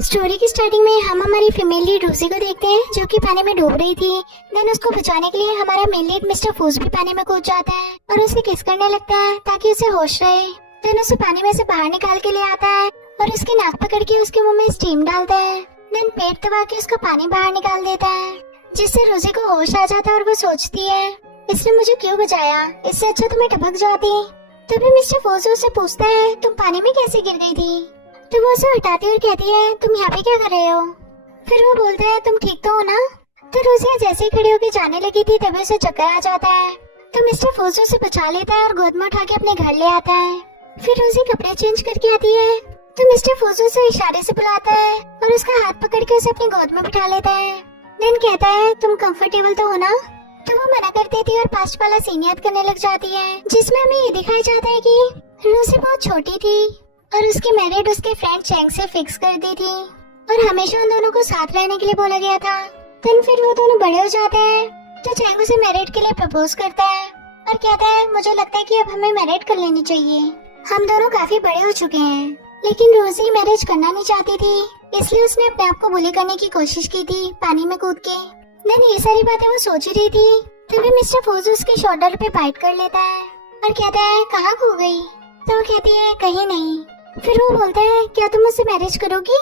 Story की starting में हम हमारी फीमेल लीड रोजी को देखते हैं जो कि पानी में डूब रही थी। देन उसको बचाने के लिए हमारा मेल लीड मिस्टर फूस भी पानी में कूद जाता है और उसे किस करने लगता है ताकि उसे होश रहे। देन उसे पानी में से बाहर निकाल के ले आता है और उसकी नाक पकड़ के उसके मुंह में स्टीम डालता है। देन पेट दबा के उसका पानी बाहर निकाल देता है जिससे रोजी को होश आ जाता है और वो सोचती है इसने मुझे क्यों बचाया, इससे अच्छा तो मैं टपक जाती। तभी मिस्टर फूस उससे पूछता है तुम पानी में कैसे गिर गई थी। तो वो उसे हटाती और कहती है तुम यहाँ पे क्या कर रहे हो। फिर वो बोलता है तुम ठीक तो हो ना। तो रोजिया जैसे ही खड़ी होकर जाने लगी थी तभी उसे चक्कर आ जाता है। तो मिस्टर फूस उसे बचा लेता है और गोद में उठा के अपने घर ले आता है। फिर रोजी कपड़े चेंज करके आती है तो मिस्टर फूस उसे इशारे से बुलाता है और उसका हाथ पकड़ के उसे अपनी गोद में बिठा लेता है। देन कहता है तुम कंफर्टेबल तो हो ना। तो वो मना कर देती है और पास्ट वाला सीन याद करने लग जाती है जिसमें हमें ये दिखाया जाता है कि रोजी बहुत छोटी थी और उसकी मैरिड उसके फ्रेंड चैंग से फिक्स कर दी थी और हमेशा उन दोनों को साथ रहने के लिए बोला गया था। देन फिर वो दोनों बड़े हो जाते हैं तो चैंग उसे मैरिड के लिए प्रपोज करता है और कहता है मुझे लगता है कि अब हमें मैरिड कर लेनी चाहिए, हम दोनों काफी बड़े हो चुके हैं। लेकिन रोजी मैरिज करना नहीं चाहती थी इसलिए उसने अपने आप को बुली करने की कोशिश की थी पानी में कूद के। देन ये सारी बातें वो सोच ही रही थी तभी मिस्टर फूज उसके शोल्डर पे बाइट कर लेता है और कहता है कहाँ खो गई। तो वो कहती है कहीं नहीं। फिर वो बोलता है क्या तुम मुझसे मैरिज करोगी।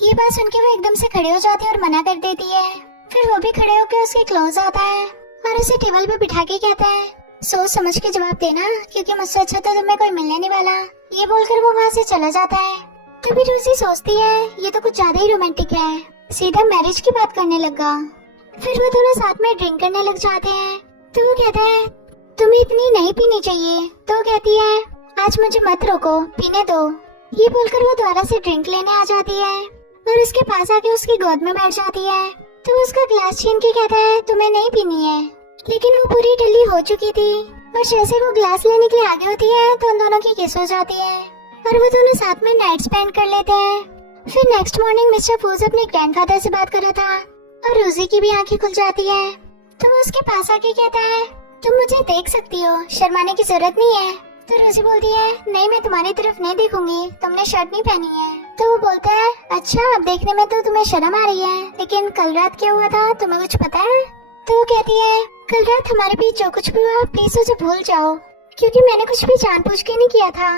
ये बात सुन के वो एकदम से खड़े हो जाती है और मना कर देती है। फिर वो भी खड़े होकर उसके क्लोज आता है और उसे टेबल पे बिठा के कहता है सोच समझ के जवाब देना क्योंकि मुझसे अच्छा तो तुम्हें कोई मिलने नहीं वाला। ये बोलकर वो वहाँ से चला जाता है। तभी रोजी सोचती है ये तो कुछ ज्यादा ही रोमांटिक है, सीधा मैरिज की बात करने लगा। फिर वो दोनों साथ में ड्रिंक करने लग जाते हैं। तो वो कहता है तुम्हें इतनी नहीं पीनी चाहिए। तो वो कहती है आज मुझे मत रोको, पीने दो। ये बोलकर वो दोबारा से ड्रिंक लेने आ जाती है और उसके पास आके उसकी गोद में बैठ जाती है। तो वो उसका ग्लास छीन के कहता है तुम्हें नहीं पीनी है। लेकिन वो पूरी ढीली हो चुकी थी और जैसे वो ग्लास लेने के लिए आगे होती है तो उन दोनों की किस हो जाती है और वो दोनों साथ में नाइट स्पेंड कर लेते हैं। फिर नेक्स्ट मॉर्निंग मिस्टर फूज अपने ग्रैंडफादर से बात कर रहा था और रोजी की भी आंखें खुल जाती है। तो वो उसके पास आके कहता है तुम मुझे देख सकती हो, शर्माने की जरूरत नहीं है। तो रोजी बोलती है नहीं मैं तुम्हारी तरफ नहीं देखूंगी, तुमने शर्ट नहीं पहनी है। तो वो बोलता है अच्छा अब देखने में तो तुम्हें शर्म आ रही है लेकिन कल रात क्या हुआ था तुम्हें कुछ पता है। तो वो कहती है कल रात हमारे बीच जो कुछ भी हुआ प्लीज उसे भूल जाओ क्योंकि मैंने कुछ भी जानबूझ के नहीं किया था।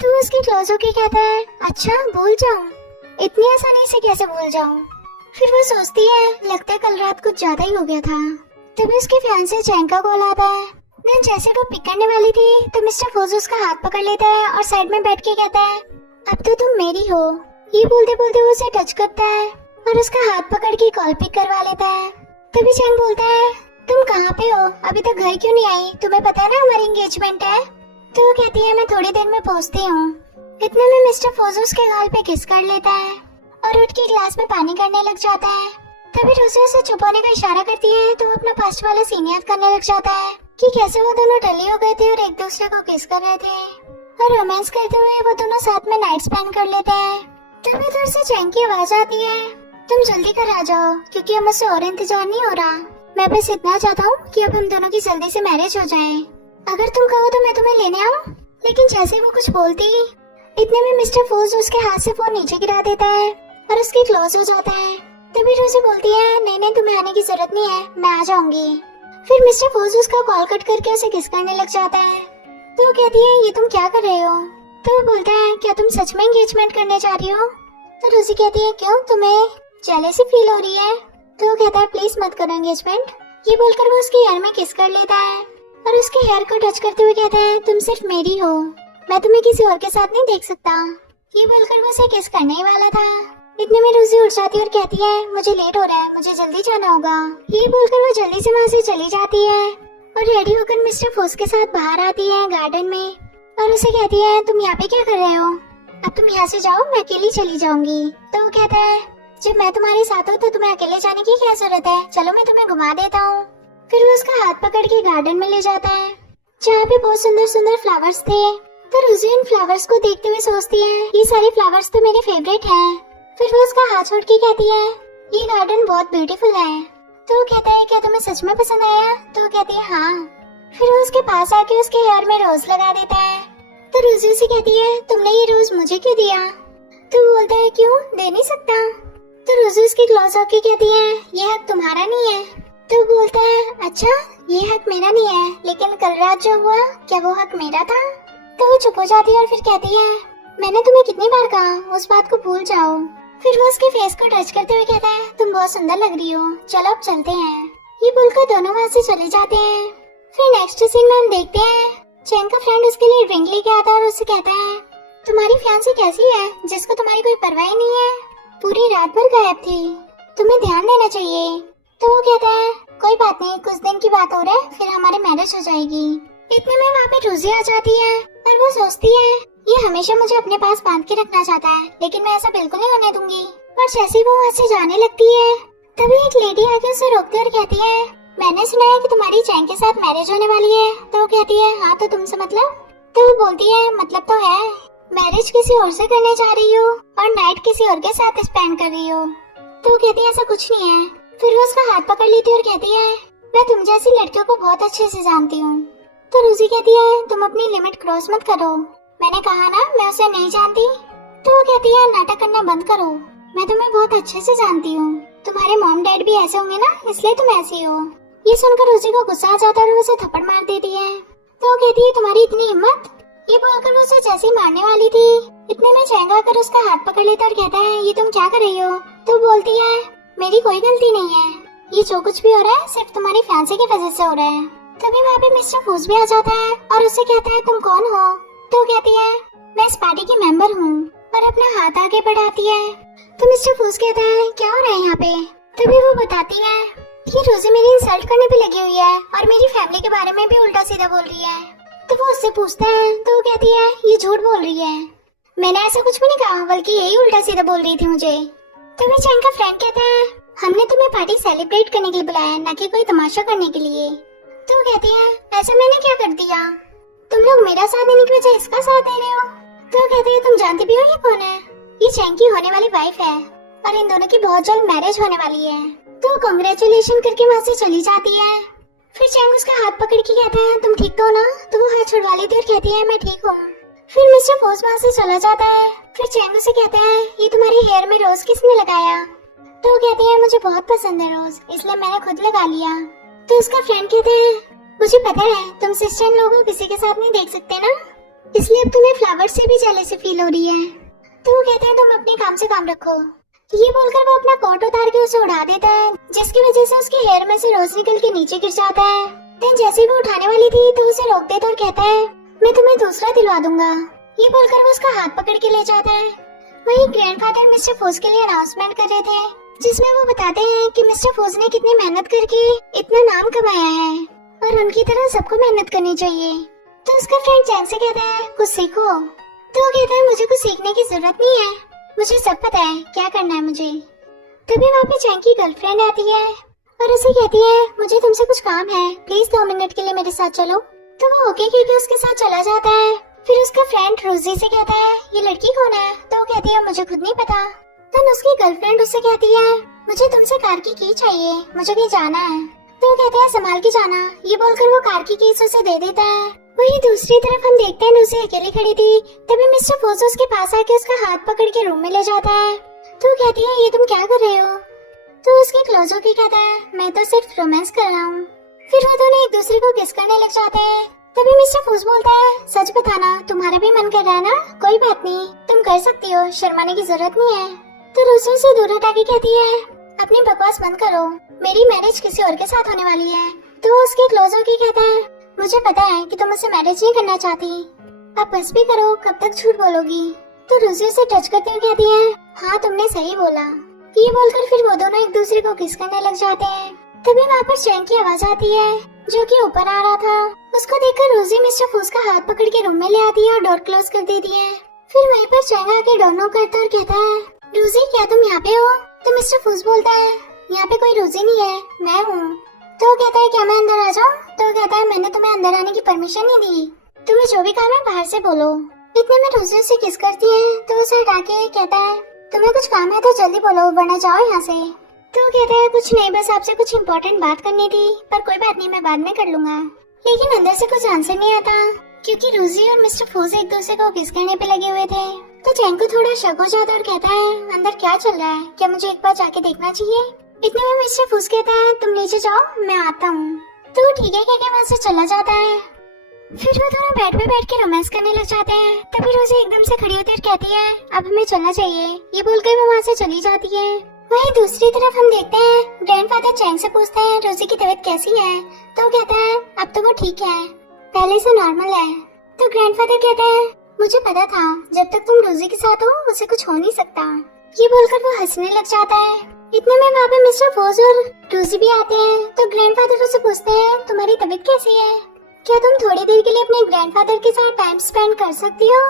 तो वो उसके क्लोज होके कहता है अच्छा भूल जाऊं, इतनी आसानी से कैसे भूल जाऊं। फिर वो सोचती है लगता है कल रात कुछ ज्यादा ही हो गया था। तभी उसके फियांसे चैंग का कॉल आता है। देन जैसे वो पिक करने वाली थी तो मिस्टर फूज उसका हाथ पकड़ लेता है और साइड में बैठ के कहता है अब तो तुम मेरी हो। ये बोलते बोलते वो उसे टच करता है और उसका हाथ पकड़ के कॉल पिक करवा लेता है। तभी चैंग बोलता है तुम कहाँ पे हो, अभी तक घर क्यों नहीं आई, तुम्हें पता है ना हमारी एंगेजमेंट है। तो वो कहती है मैं थोड़ी देर में पहुँचती हूँ। इतने में मिस्टर फूज उसके गाल पे किस कर लेता है और उठ के ग्लास में पानी करने लग जाता है। तभी रोजी उसे चुप होने का इशारा करती है तो वो अपना पास्ट वाला सीन याद करने लग जाता है कि कैसे वो दोनों डली हो गए थे और एक दूसरे को किस कर रहे थे और रोमांस करते हुए वो दोनों साथ में नाइट स्पेंड कर लेते हैं। तभी उधर से चैंग की आवाज आती है तुम जल्दी कर आ जाओ क्योंकि अब मुझसे और इंतजार नहीं हो रहा। मैं बस इतना चाहता हूँ कि अब हम दोनों की जल्दी से मैरिज हो जाए, अगर तुम कहो तो मैं तुम्हें लेने आऊँ। लेकिन जैसे वो कुछ बोलती इतने में मिस्टर फूज उसके हाथ से फोन नीचे गिरा देता है और उसके क्लोज हो जाता है। तभी रोजी बोलती है नहीं नहीं तुम्हें आने की जरूरत नहीं है, मैं आ जाऊंगी। फिर मिस्टर फूज उसका कॉल कट करके उसे किस करने लग जाता है। तो वो कहती है ये तुम क्या कर रहे हो। तो वो बोलता है क्या तुम सच में एंगेजमेंट करने जा रही हो। तो रोजी कहती है क्यों तुम्हें जेलसी फील हो रही है। तो वो कहता है प्लीज मत करो एंगेजमेंट। ये बोलकर वो उसके हेयर में किस कर लेता है और उसके हेयर को टच करते हुए कहता है तुम सिर्फ मेरी हो, मैं तुम्हें किसी और के साथ नहीं देख सकता। ये बोलकर वो उसे किस करने ही वाला था। इतने में रोजी उठ जाती है और कहती है मुझे लेट हो रहा है, मुझे जल्दी जाना होगा। ये बोलकर वो जल्दी से वहाँ से चली जाती है और रेडी होकर मिस्टर फूस के साथ बाहर आती है गार्डन में और उसे कहती है तुम यहाँ पे क्या कर रहे हो, अब तुम यहाँ से जाओ, मैं अकेली चली जाऊंगी। तो वो कहता है जब मैं तुम्हारे साथ हूँ तो तुम्हें अकेले जाने की क्या जरूरत है, चलो मैं तुम्हें घुमा देता हूँ। फिर वो उसका हाथ पकड़ के गार्डन में ले जाता है जहाँ पे बहुत सुंदर सुंदर फ्लावर्स थे। तो रोजी इन फ्लावर्स को देखते हुए सोचती है ये सारे फ्लावर्स तो मेरे फेवरेट हैं। फिर वो उसका हाथ छोड़ के कहती है ये गार्डन बहुत ब्यूटीफुल है। तो वो कहता है क्या तुम्हें सच में पसंद आया। तो वो कहती है हाँ। फिर वो उसके पास आके उसके हेयर में रोज लगा देता है। तो रोजी उसे कहती है तुमने ये रोज मुझे क्यों दिया। तो वो बोलता है क्यों दे नहीं सकता? तो रोजी उसकी क्लोज होके कहती है ये हक तुम्हारा नहीं है। तो बोलता है अच्छा ये हक मेरा नहीं है, लेकिन कल रात जो हुआ क्या वो हक मेरा था? तो वो चुप हो जाती है और फिर कहती है मैंने तुम्हें कितनी बार कहा उस बात को भूल जाओ। फिर वो उसके फेस को टच करते हुए कहता है तुम बहुत सुंदर लग रही हो, चलो अब चलते हैं। ये बोलकर दोनों वहाँ से चले जाते हैं। फिर नेक्स्ट सीन में हम देखते हैं चैंग का फ्रेंड उसके लिए ड्रिंक लेके आता है और उससे कहता है तुम्हारी फियांसी कैसी है जिसको तुम्हारी कोई परवाह ही नहीं है, पूरी रात भर गायब थी, तुम्हें ध्यान देना चाहिए। तो वो कहता है कोई बात नहीं, कुछ दिन की बात हो रहा है फिर हमारी मैरिज हो जाएगी। इतने में वहाँ पे रोजी आ जाती है और वो सोचती है ये हमेशा मुझे अपने पास बांध के रखना चाहता है, लेकिन मैं ऐसा बिल्कुल नहीं होने दूंगी। पर जैसे ही वो वहाँ से जाने लगती है तभी एक लेडी आके उसे रोकती है और कहती है मैंने सुना है कि तुम्हारी चैंग के साथ मैरिज होने वाली है। तो वो कहती है हाँ तो तुमसे मतलब? तो वो बोलती है मतलब तो है, मैरिज किसी और से करने जा रही हो और नाइट किसी और के साथ स्पेंड कर रही हो। तो वो कहती है ऐसा कुछ नहीं है। फिर वो उसका हाथ पकड़ लेती है और कहती है मैं तुम जैसी लड़कियों को बहुत अच्छे से जानती हूँ। तो रोजी कहती है तुम अपनी लिमिट क्रॉस मत करो, मैंने कहा ना मैं उसे नहीं जानती। तो वो कहती है नाटक करना बंद करो, मैं तुम्हें बहुत अच्छे से जानती हूँ, तुम्हारे मॉम डैड भी ऐसे होंगे ना इसलिए तुम ऐसी हो। ये सुनकर रोजी को गुस्सा आ जाता है और उसे थप्पड़ मार देती है। तो वो कहती है तुम्हारी इतनी हिम्मत? ये बोलकर वो उसे जैसे ही मारने वाली थी इतने में चैंग आकर उसका हाथ पकड़ लेता और कहता है ये तुम क्या कर रही हो? तो बोलती है मेरी कोई गलती नहीं है, ये जो कुछ भी हो रहा है सिर्फ तुम्हारी फैंसी की वजह से हो रहा है। तभी वहाँ पे मिस्टर फूस भी आ जाता है और उससे कहता है तुम कौन हो? तो कहती है मैं इस पार्टी की मेंबर हूँ और अपना हाथ आगे बढ़ाती है। तो मिस्टर फूस कहता है क्या हो रहा है यहाँ पे? तभी वो बताती है कि रोजी मेरी इंसल्ट करने पे लगी हुई है और मेरी फैमिली के बारे में भी उल्टा सीधा बोल रही है। तो वो उससे पूछता है तो वो कहती है ये झूठ बोल रही है, मैंने ऐसा कुछ भी नहीं कहा, बल्कि यही उल्टा सीधा बोल रही थी मुझे। तभी चैंग का फ्रेंड कहता है हमने तुम्हें पार्टी सेलिब्रेट करने के लिए बुलाया, न कि कोई तमाशा करने के लिए। तो वो कहती है ऐसा मैंने क्या कर दिया, तुम लोग मेरा साथ देने की वजह इसका साथ दे रहे हो। तो वो कहते हैं तुम जानती भी हो ये कौन है? ये चैंग की होने वाली वाइफ है और इन दोनों की बहुत जल्द मैरिज होने वाली है। तो कांग्रेचुलेशन करके वहाँ से चली जाती है। फिर चैंग उसका हाथ पकड़ के कहता है तुम ठीक तो हो ना? तो वो हाथ छुड़वा लेती है और कहती है मैं ठीक हूँ। फिर मिस्टर फोस वहाँ से चला जाता है। फिर चैंग उसे कहता है ये तुम्हारे हेयर में रोज किसने लगाया? तो वो कहती है मुझे बहुत पसंद है रोज, इसलिए मैंने खुद लगा लिया। तो उसका फ्रेंड कहता है मुझे पता है तुम सिस्टर इन लोगों को किसी के साथ नहीं देख सकते ना, इसलिए अब तुम्हें फ्लावर से भी जेलसी फील हो रही है। तो वो कहते हैं तुम अपने काम से काम रखो। ये बोलकर वो अपना कोट उतार के उसे उड़ा देता है, जिसकी वजह से उसके हेयर में से रोज निकल के नीचे गिर जाता है। लेकिन जैसे वो उठाने वाली थी तो उसे रोक देता और कहता है मैं तुम्हें दूसरा दिलवा दूंगा। ये बोलकर वो उसका हाथ पकड़ के ले जाता है। वही ग्रैंडफादर मिस्टर फोस के लिए अनाउंसमेंट कर रहे थे, जिसमें वो बताते हैं कि मिस्टर फोस ने कितनी मेहनत करके इतना नाम कमाया है और उनकी तरह सबको मेहनत करनी चाहिए। तो उसका फ्रेंड चैंग से कहता है कुछ सीखो। तो वो कहता है मुझे कुछ सीखने की जरूरत नहीं है, मुझे सब पता है क्या करना है मुझे। तभी वहाँ पे चैंग की गर्लफ्रेंड आती है और उसे कहती है मुझे तुमसे कुछ काम है, प्लीज 2 मिनट के लिए मेरे साथ चलो। तो वो ओके कहकर उसके साथ चला जाता है। फिर उसका फ्रेंड रोजी से कहता है ये लड़की कौन है? तो वो कहती है मुझे खुद नहीं पता। तो उसकी गर्लफ्रेंड उससे कहती है मुझे तुमसे कार की की चाहिए, मुझे कहीं जाना है। तो वो कहते हैं संभाल के जाना। ये बोलकर वो कार की कीज उसे दे देता है। वही दूसरी तरफ हम देखते हैं लूसी अकेली खड़ी थी। तभी मिस्टर फोस उसके पास आके उसका हाथ पकड़ के रूम में ले जाता है। तो कहती है ये तुम क्या कर रहे हो? तो उसके क्लोज होके कहता है मैं तो सिर्फ रोमांस कर रहा हूँ। फिर वो दोनों एक दूसरे को किस करने लग जाते हैं। तभी मिस्टर फोस बोलता है सच बताना, तुम्हारा भी मन कर रहा है ना? कोई बात नहीं, तुम कर सकती हो, शर्माने की जरूरत नहीं है। तो रूसी से दूर हटा के कहती है अपनी बकवास बंद करो, मेरी मैरिज किसी और के साथ होने वाली है। तो वो उसके क्लोज होके कहता है मुझे पता है कि तुम मुझसे मैरिज नहीं करना चाहती, अब बस भी करो, कब तक झूठ बोलोगी? तो रूसी उसे टच करते हुए कहती है हाँ तुमने सही बोला। ये बोलकर फिर वो दोनों एक दूसरे को किस करने लग जाते हैं। तभी वहाँ पर चैंग की आवाज आती है जो कि ऊपर आ रहा था। उसको देखकर रोजी मिस्टर फूस का हाथ पकड़ के रूम में ले आती है और डोर क्लोज कर देती है। फिर वहीं पर चैंग आके डोर नॉक करता और कहता है रोजी क्या तुम यहाँ पे हो? तो मिस्टर फूस बोलता है यहाँ पे कोई रोजी नहीं है, मैं हूँ। तो कहता है क्या मैं अंदर आ जाऊँ? तो कहता है मैंने तुम्हें अंदर आने की परमिशन नहीं दी, तुम्हें जो भी काम है बाहर से बोलो। इतने में रोजी उसे किस करती है तो उसे हटा के कहता है तुम्हें कुछ काम है तो जल्दी बोलो वरना जाओ यहाँ से। तो कहता है कुछ नहीं, बस आपसे कुछ इम्पोर्टेंट बात करनी थी, पर कोई बात नहीं मैं बाद में कर लूंगा। लेकिन अंदर से कुछ आंसर नहीं आता क्योंकि रोजी और मिस्टर फूस एक दूसरे को किस करने पे लगे हुए थे। तो चैंग को थोड़ा शक हो जाता है और कहता है अंदर क्या चल रहा है, क्या मुझे एक बार जाके देखना चाहिए। इतने में मिस्टर फूस कहता है तुम नीचे जाओ, मैं आता हूँ। तो वो ठीक है कहकर वहाँ से चला जाता है। फिर वो दोनों बेड पे बैठ के रोमांस करने लग जाते हैं। तभी रोजी एकदम से खड़ी होती है और कहती है अब हमें चलना चाहिए। ये बोलकर वो वहाँ से चली जाती है। वहीं दूसरी तरफ हम देखते हैं ग्रैंडफादर चैंग से पूछते हैं रोजी की तबीयत कैसी है। तो वो कहता है अब तो वो ठीक है, पहले से नॉर्मल है। तो ग्रैंडफादर कहते हैं मुझे पता था जब तक तुम रोजी के साथ हो उसे कुछ हो नहीं सकता। ये बोलकर वो हंसने लग जाता है। इतने में वहाँ पे मिस्टर फोज और रोजी भी आते हैं। तो ग्रैंडफादर उसे पूछते हैं तुम्हारी तबीयत कैसी है, क्या तुम थोड़ी देर के लिए अपने ग्रैंडफादर के साथ टाइम स्पेंड कर सकती हो।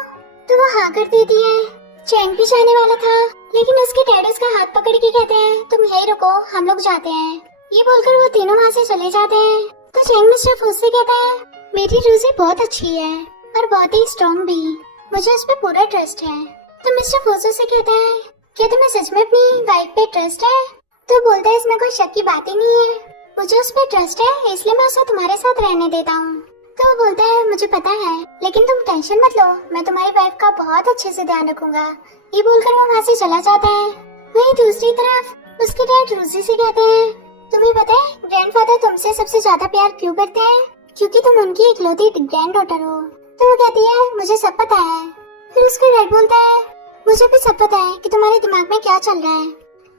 तो वो हाँ कर देती है। चैंग भी जाने वाला था लेकिन उसके डैड उसका हाथ पकड़ के कहते हैं तुम यही रुको, हम लोग जाते हैं। ये बोलकर वो तीनों वहाँ से चले जाते हैं। तो चैंग मिस्टर फोज से कहता है मेरी रोजी बहुत अच्छी है और बहुत ही स्ट्रॉन्ग भी, मुझे उस पर पूरा ट्रस्ट है। तो मिस्टर फोज से कहता है क्या तुम्हें सच में अपनी वाइफ पे ट्रस्ट है। तो बोलता है इसमें कोई शक की बात ही नहीं है, मुझे उस पर ट्रस्ट है इसलिए मैं उसे तुम्हारे साथ रहने देता हूँ। तो वो बोलता है मुझे पता है लेकिन तुम टेंशन मत लो, मैं तुम्हारी वाइफ का बहुत अच्छे से ध्यान रखूंगा। ये बोलकर वो वहाँ से चला जाता है। वहीं दूसरी तरफ उसके डैड रोजी से कहते हैं तुम्हें पता है ग्रैंडफादर तुमसे सबसे ज्यादा प्यार क्यों करते हैं, क्योंकि तुम उनकी इकलौती ग्रैंड डॉटर हो। तो वो कहती है मुझे सब पता है। फिर उसका डैड बोलता है मुझे भी सब पता है कि तुम्हारे दिमाग में क्या चल रहा है,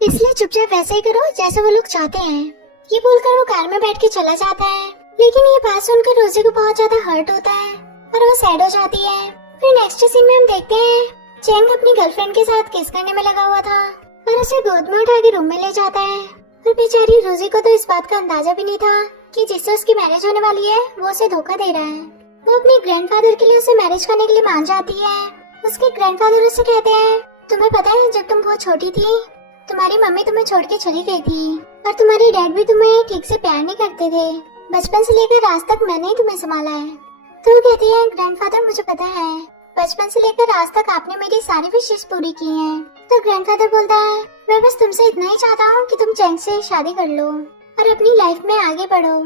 इसलिए चुपचाप वैसे ही करो जैसे वो लोग चाहते हैं। ये बोलकर वो कार में बैठ के चला जाता है। लेकिन ये बात सुनकर रोजी को बहुत ज्यादा हर्ट होता है और वो सैड हो जाती है। फिर नेक्स्ट सीन में हम देखते हैं चैंग अपनी गर्लफ्रेंड के साथ किस करने में लगा हुआ था और उसे गोद में उठा के रूम में ले जाता है। और बेचारी रोजी को तो इस बात का अंदाजा भी नहीं था कि जिससे उसकी मैरिज होने वाली है वो उसे धोखा दे रहा है। वो अपने ग्रैंडफादर के लिए उसे मैरिज करने के लिए मान जाती है। उसके ग्रैंडफादर उससे कहते हैं तुम्हें पता है जब तुम बहुत छोटी थी तुम्हारी मम्मी तुम्हें छोड़ के चली गई थी और तुम्हारे डैड भी तुम्हें ठीक से प्यार नहीं करते थे, बचपन से लेकर आज तक मैंने ही तुम्हें संभाला है। तो वो कहती है ग्रैंडफादर मुझे पता है, बचपन से लेकर आज तक आपने मेरी सारी विशेष पूरी की हैं। तो ग्रैंडफादर बोलता है मैं बस तुमसे इतना ही चाहता हूँ कि तुम चैंग से शादी कर लो और अपनी लाइफ में आगे बढ़ो।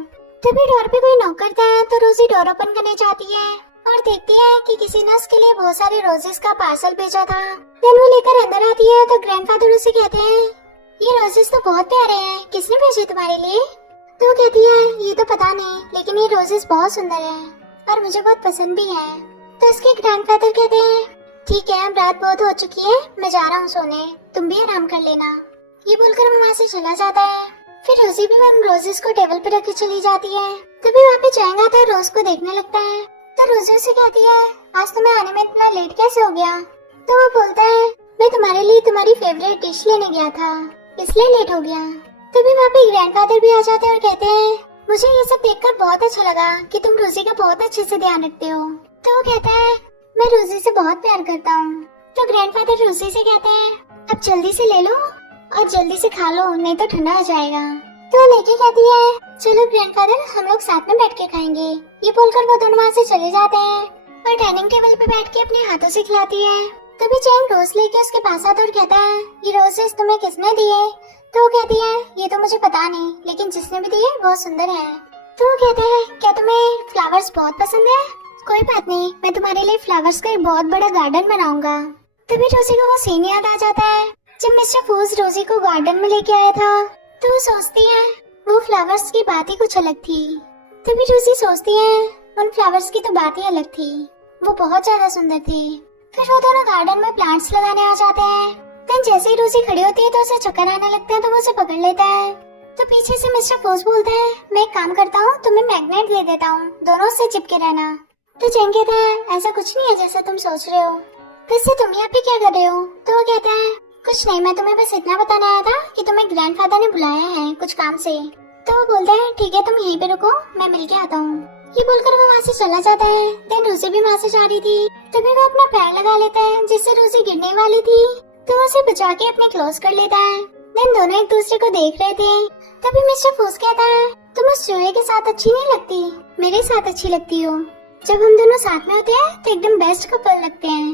तभी डोर पे कोई नॉक करता है तो रोजी डोर ओपन करने जाती है और देखती है कि किसी ने उसके लिए बहुत सारे रोजेस का पार्सल भेजा था। देन वो लेकर अंदर आती है तो ग्रैंडफादर उसे कहते हैं ये रोजेस तो बहुत प्यारे हैं, किसने भेजे तुम्हारे लिए। तो वो कहती है ये तो पता नहीं लेकिन ये रोजेस बहुत सुंदर है और मुझे बहुत पसंद भी है। तो उसके ग्रैंडफादर कहते हैं ठीक है अब रात बहुत हो चुकी है, मैं जा रहा हूँ सोने, तुम भी आराम कर लेना। ये बोलकर वो वहाँ से चला जाता है। फिर रोजी भी उन रोजेस को टेबल पे रख के चली जाती है। तभी वहाँ पे चैंग आता है रोज को देखने लगता है। तो रोजी उसे कहती है आज तुम्हें आने में इतना लेट कैसे हो गया। तो वो बोलता है मैं तुम्हारे लिए तुम्हारी फेवरेट डिश लेने गया था इसलिए लेट हो गया। तभी वहाँ पे ग्रैंडफादर भी आ जाते हैं और कहते हैं मुझे ये सब देखकर बहुत अच्छा लगा कि तुम रोजी का बहुत अच्छे से ध्यान रखते हो। तो वो कहता है मैं रोजी से बहुत प्यार करता हूँ। तो ग्रैंडफादर रोजी से कहते हैं अब जल्दी से ले लो और जल्दी से खा लो नहीं तो ठंडा हो जाएगा। तो लेके कहती है चलो ग्रैंडफादर हम लोग साथ में बैठ के खाएंगे। ये बोलकर वो दोनों वहाँ से चले जाते हैं और डाइनिंग टेबल पे बैठ के अपने हाथों से खिलाती है। तभी चैंग रोज लेके उसके पास आता और कहता है ये रोजेस तुम्हें किसने दिए। तो वो कहती है ये तो मुझे पता नहीं लेकिन जिसने भी दिए बहुत सुंदर है। तो वो कहता है क्या तुम्हें फ्लावर्स बहुत पसंद है, कोई बात नहीं मैं तुम्हारे लिए फ्लावर्स का एक बहुत बड़ा गार्डन बनाऊंगा। तभी रोजी को वो सीन याद आ जाता है जब मिस्टर फूज रोजी को गार्डन में लेके आया था। तो वो सोचती है वो फ्लावर्स की बात ही कुछ अलग थी। तभी रोजी सोचती है उन फ्लावर्स की तो बात ही अलग थी, वो बहुत ज्यादा सुंदर थे। फिर वो दोनों गार्डन में प्लांट्स लगाने आ जाते हैं। देन जैसे ही रोजी खड़ी होती है तो उसे चक्कर आने लगता है तो वो उसे पकड़ लेता है। तो पीछे से मिस्टर फोज बोलता है मैं एक काम करता हूँ तुम्हें मैग्नेट दे देता हूँ, दोनों से चिपके रहना। तो चैंग कहता है ऐसा कुछ नहीं है जैसा तुम सोच रहे हो, वैसे तुम यहाँ पे क्या कर रहे हो। तो वो कहता है कुछ नहीं मैं तुम्हें बस इतना बताने आया था कि तुम्हें ग्रैंडफादर ने बुलाया है कुछ काम से। तो वो बोलता है ठीक है तुम यहीं पे रुको मैं मिल के आता हूँ। ये बोलकर वो वहाँ से चला जाता है। देन रोजी भी वहाँ से जा रही थी तभी वो अपना पैर लगा लेता है जिससे रोजी गिरने वाली थी। तो उसे बचा के अपने क्लोज कर लेता है। देन दोनों एक दूसरे को देख रहे थे। तभी मिस्टर फूस कहता है तुम उस चूहे के साथ अच्छी नहीं लगती, मेरे साथ अच्छी लगती हो। जब हम दोनों साथ में होते हैं तो एकदम बेस्ट कपल लगते हैं।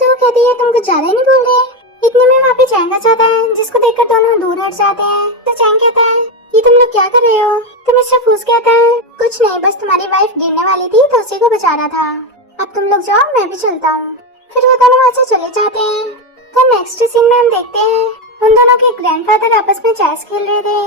तो वो कहती है तुम कुछ ज्यादा नहीं बोल रहे। इतने में वहाँ पे चैंग आ जाता है जिसको देखकर दोनों दूर हट जाते हैं। तो चैंग कहता है ये तुम लोग क्या कर रहे हो। तो मिस्टर फूस कहता है कुछ नहीं बस तुम्हारी वाइफ गिरने वाली थी तो उसी को बचा रहा था, अब तुम लोग जाओ मैं भी चलता हूँ। फिर वो दोनों वहाँ से चले जाते हैं। तो नेक्स्ट सीन में हम देखते हैं उन दोनों के ग्रैंडफादर आपस में चेस खेल रहे थे।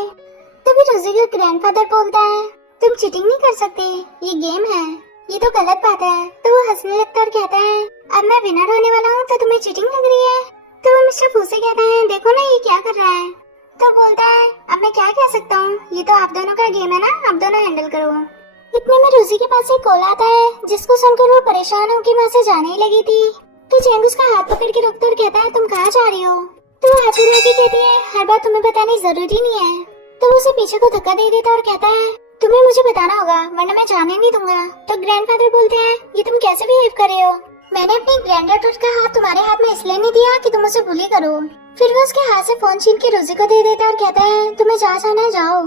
तभी रोजी का ग्रैंडफादर बोलता है, तुम चीटिंग नहीं कर सकते, ये गेम है, ये तो गलत बात है। तो वो हंसने लगता है और कहता है, अब मैं विनर होने वाला हूँ तो तुम्हें चीटिंग लग रही है। तो वो मिस्टर फू से कहता है, देखो ना ये क्या कर रहा है। तो बोलता है, अब मैं क्या कह सकता हूँ, ये तो आप दोनों का गेम है ना, आप दोनों हैंडल करो। इतने में रोजी के पास एक कॉल आता है जिसको सुनकर वो परेशान होकर वहाँ से जाने ही लगी थी। तो चैंग उसका हाथ पकड़ के रोकता और कहता है, तुम कहाँ जा रही हो। तो वो हाथ उड़ा के कहती है, हर बात तुम्हें बतानी जरूरी नहीं है। तो वो उसे पीछे को धक्का दे देता और कहता है, तुम्हें मुझे बताना होगा वरना मैं जाने नहीं दूंगा। तो ग्रैंडफादर बोलते हैं, ये तुम कैसे बिहेव कर रहे हो, मैंने अपनी ग्रैंडडॉटर का हाथ तुम्हारे हाथ में इसलिए नहीं दिया कि तुम उसे बुली करो। फिर वो उसके हाथ से फोन छीन के रोजी को दे देता और कहता है, तुम्हें जहाँ जाना है जाओ।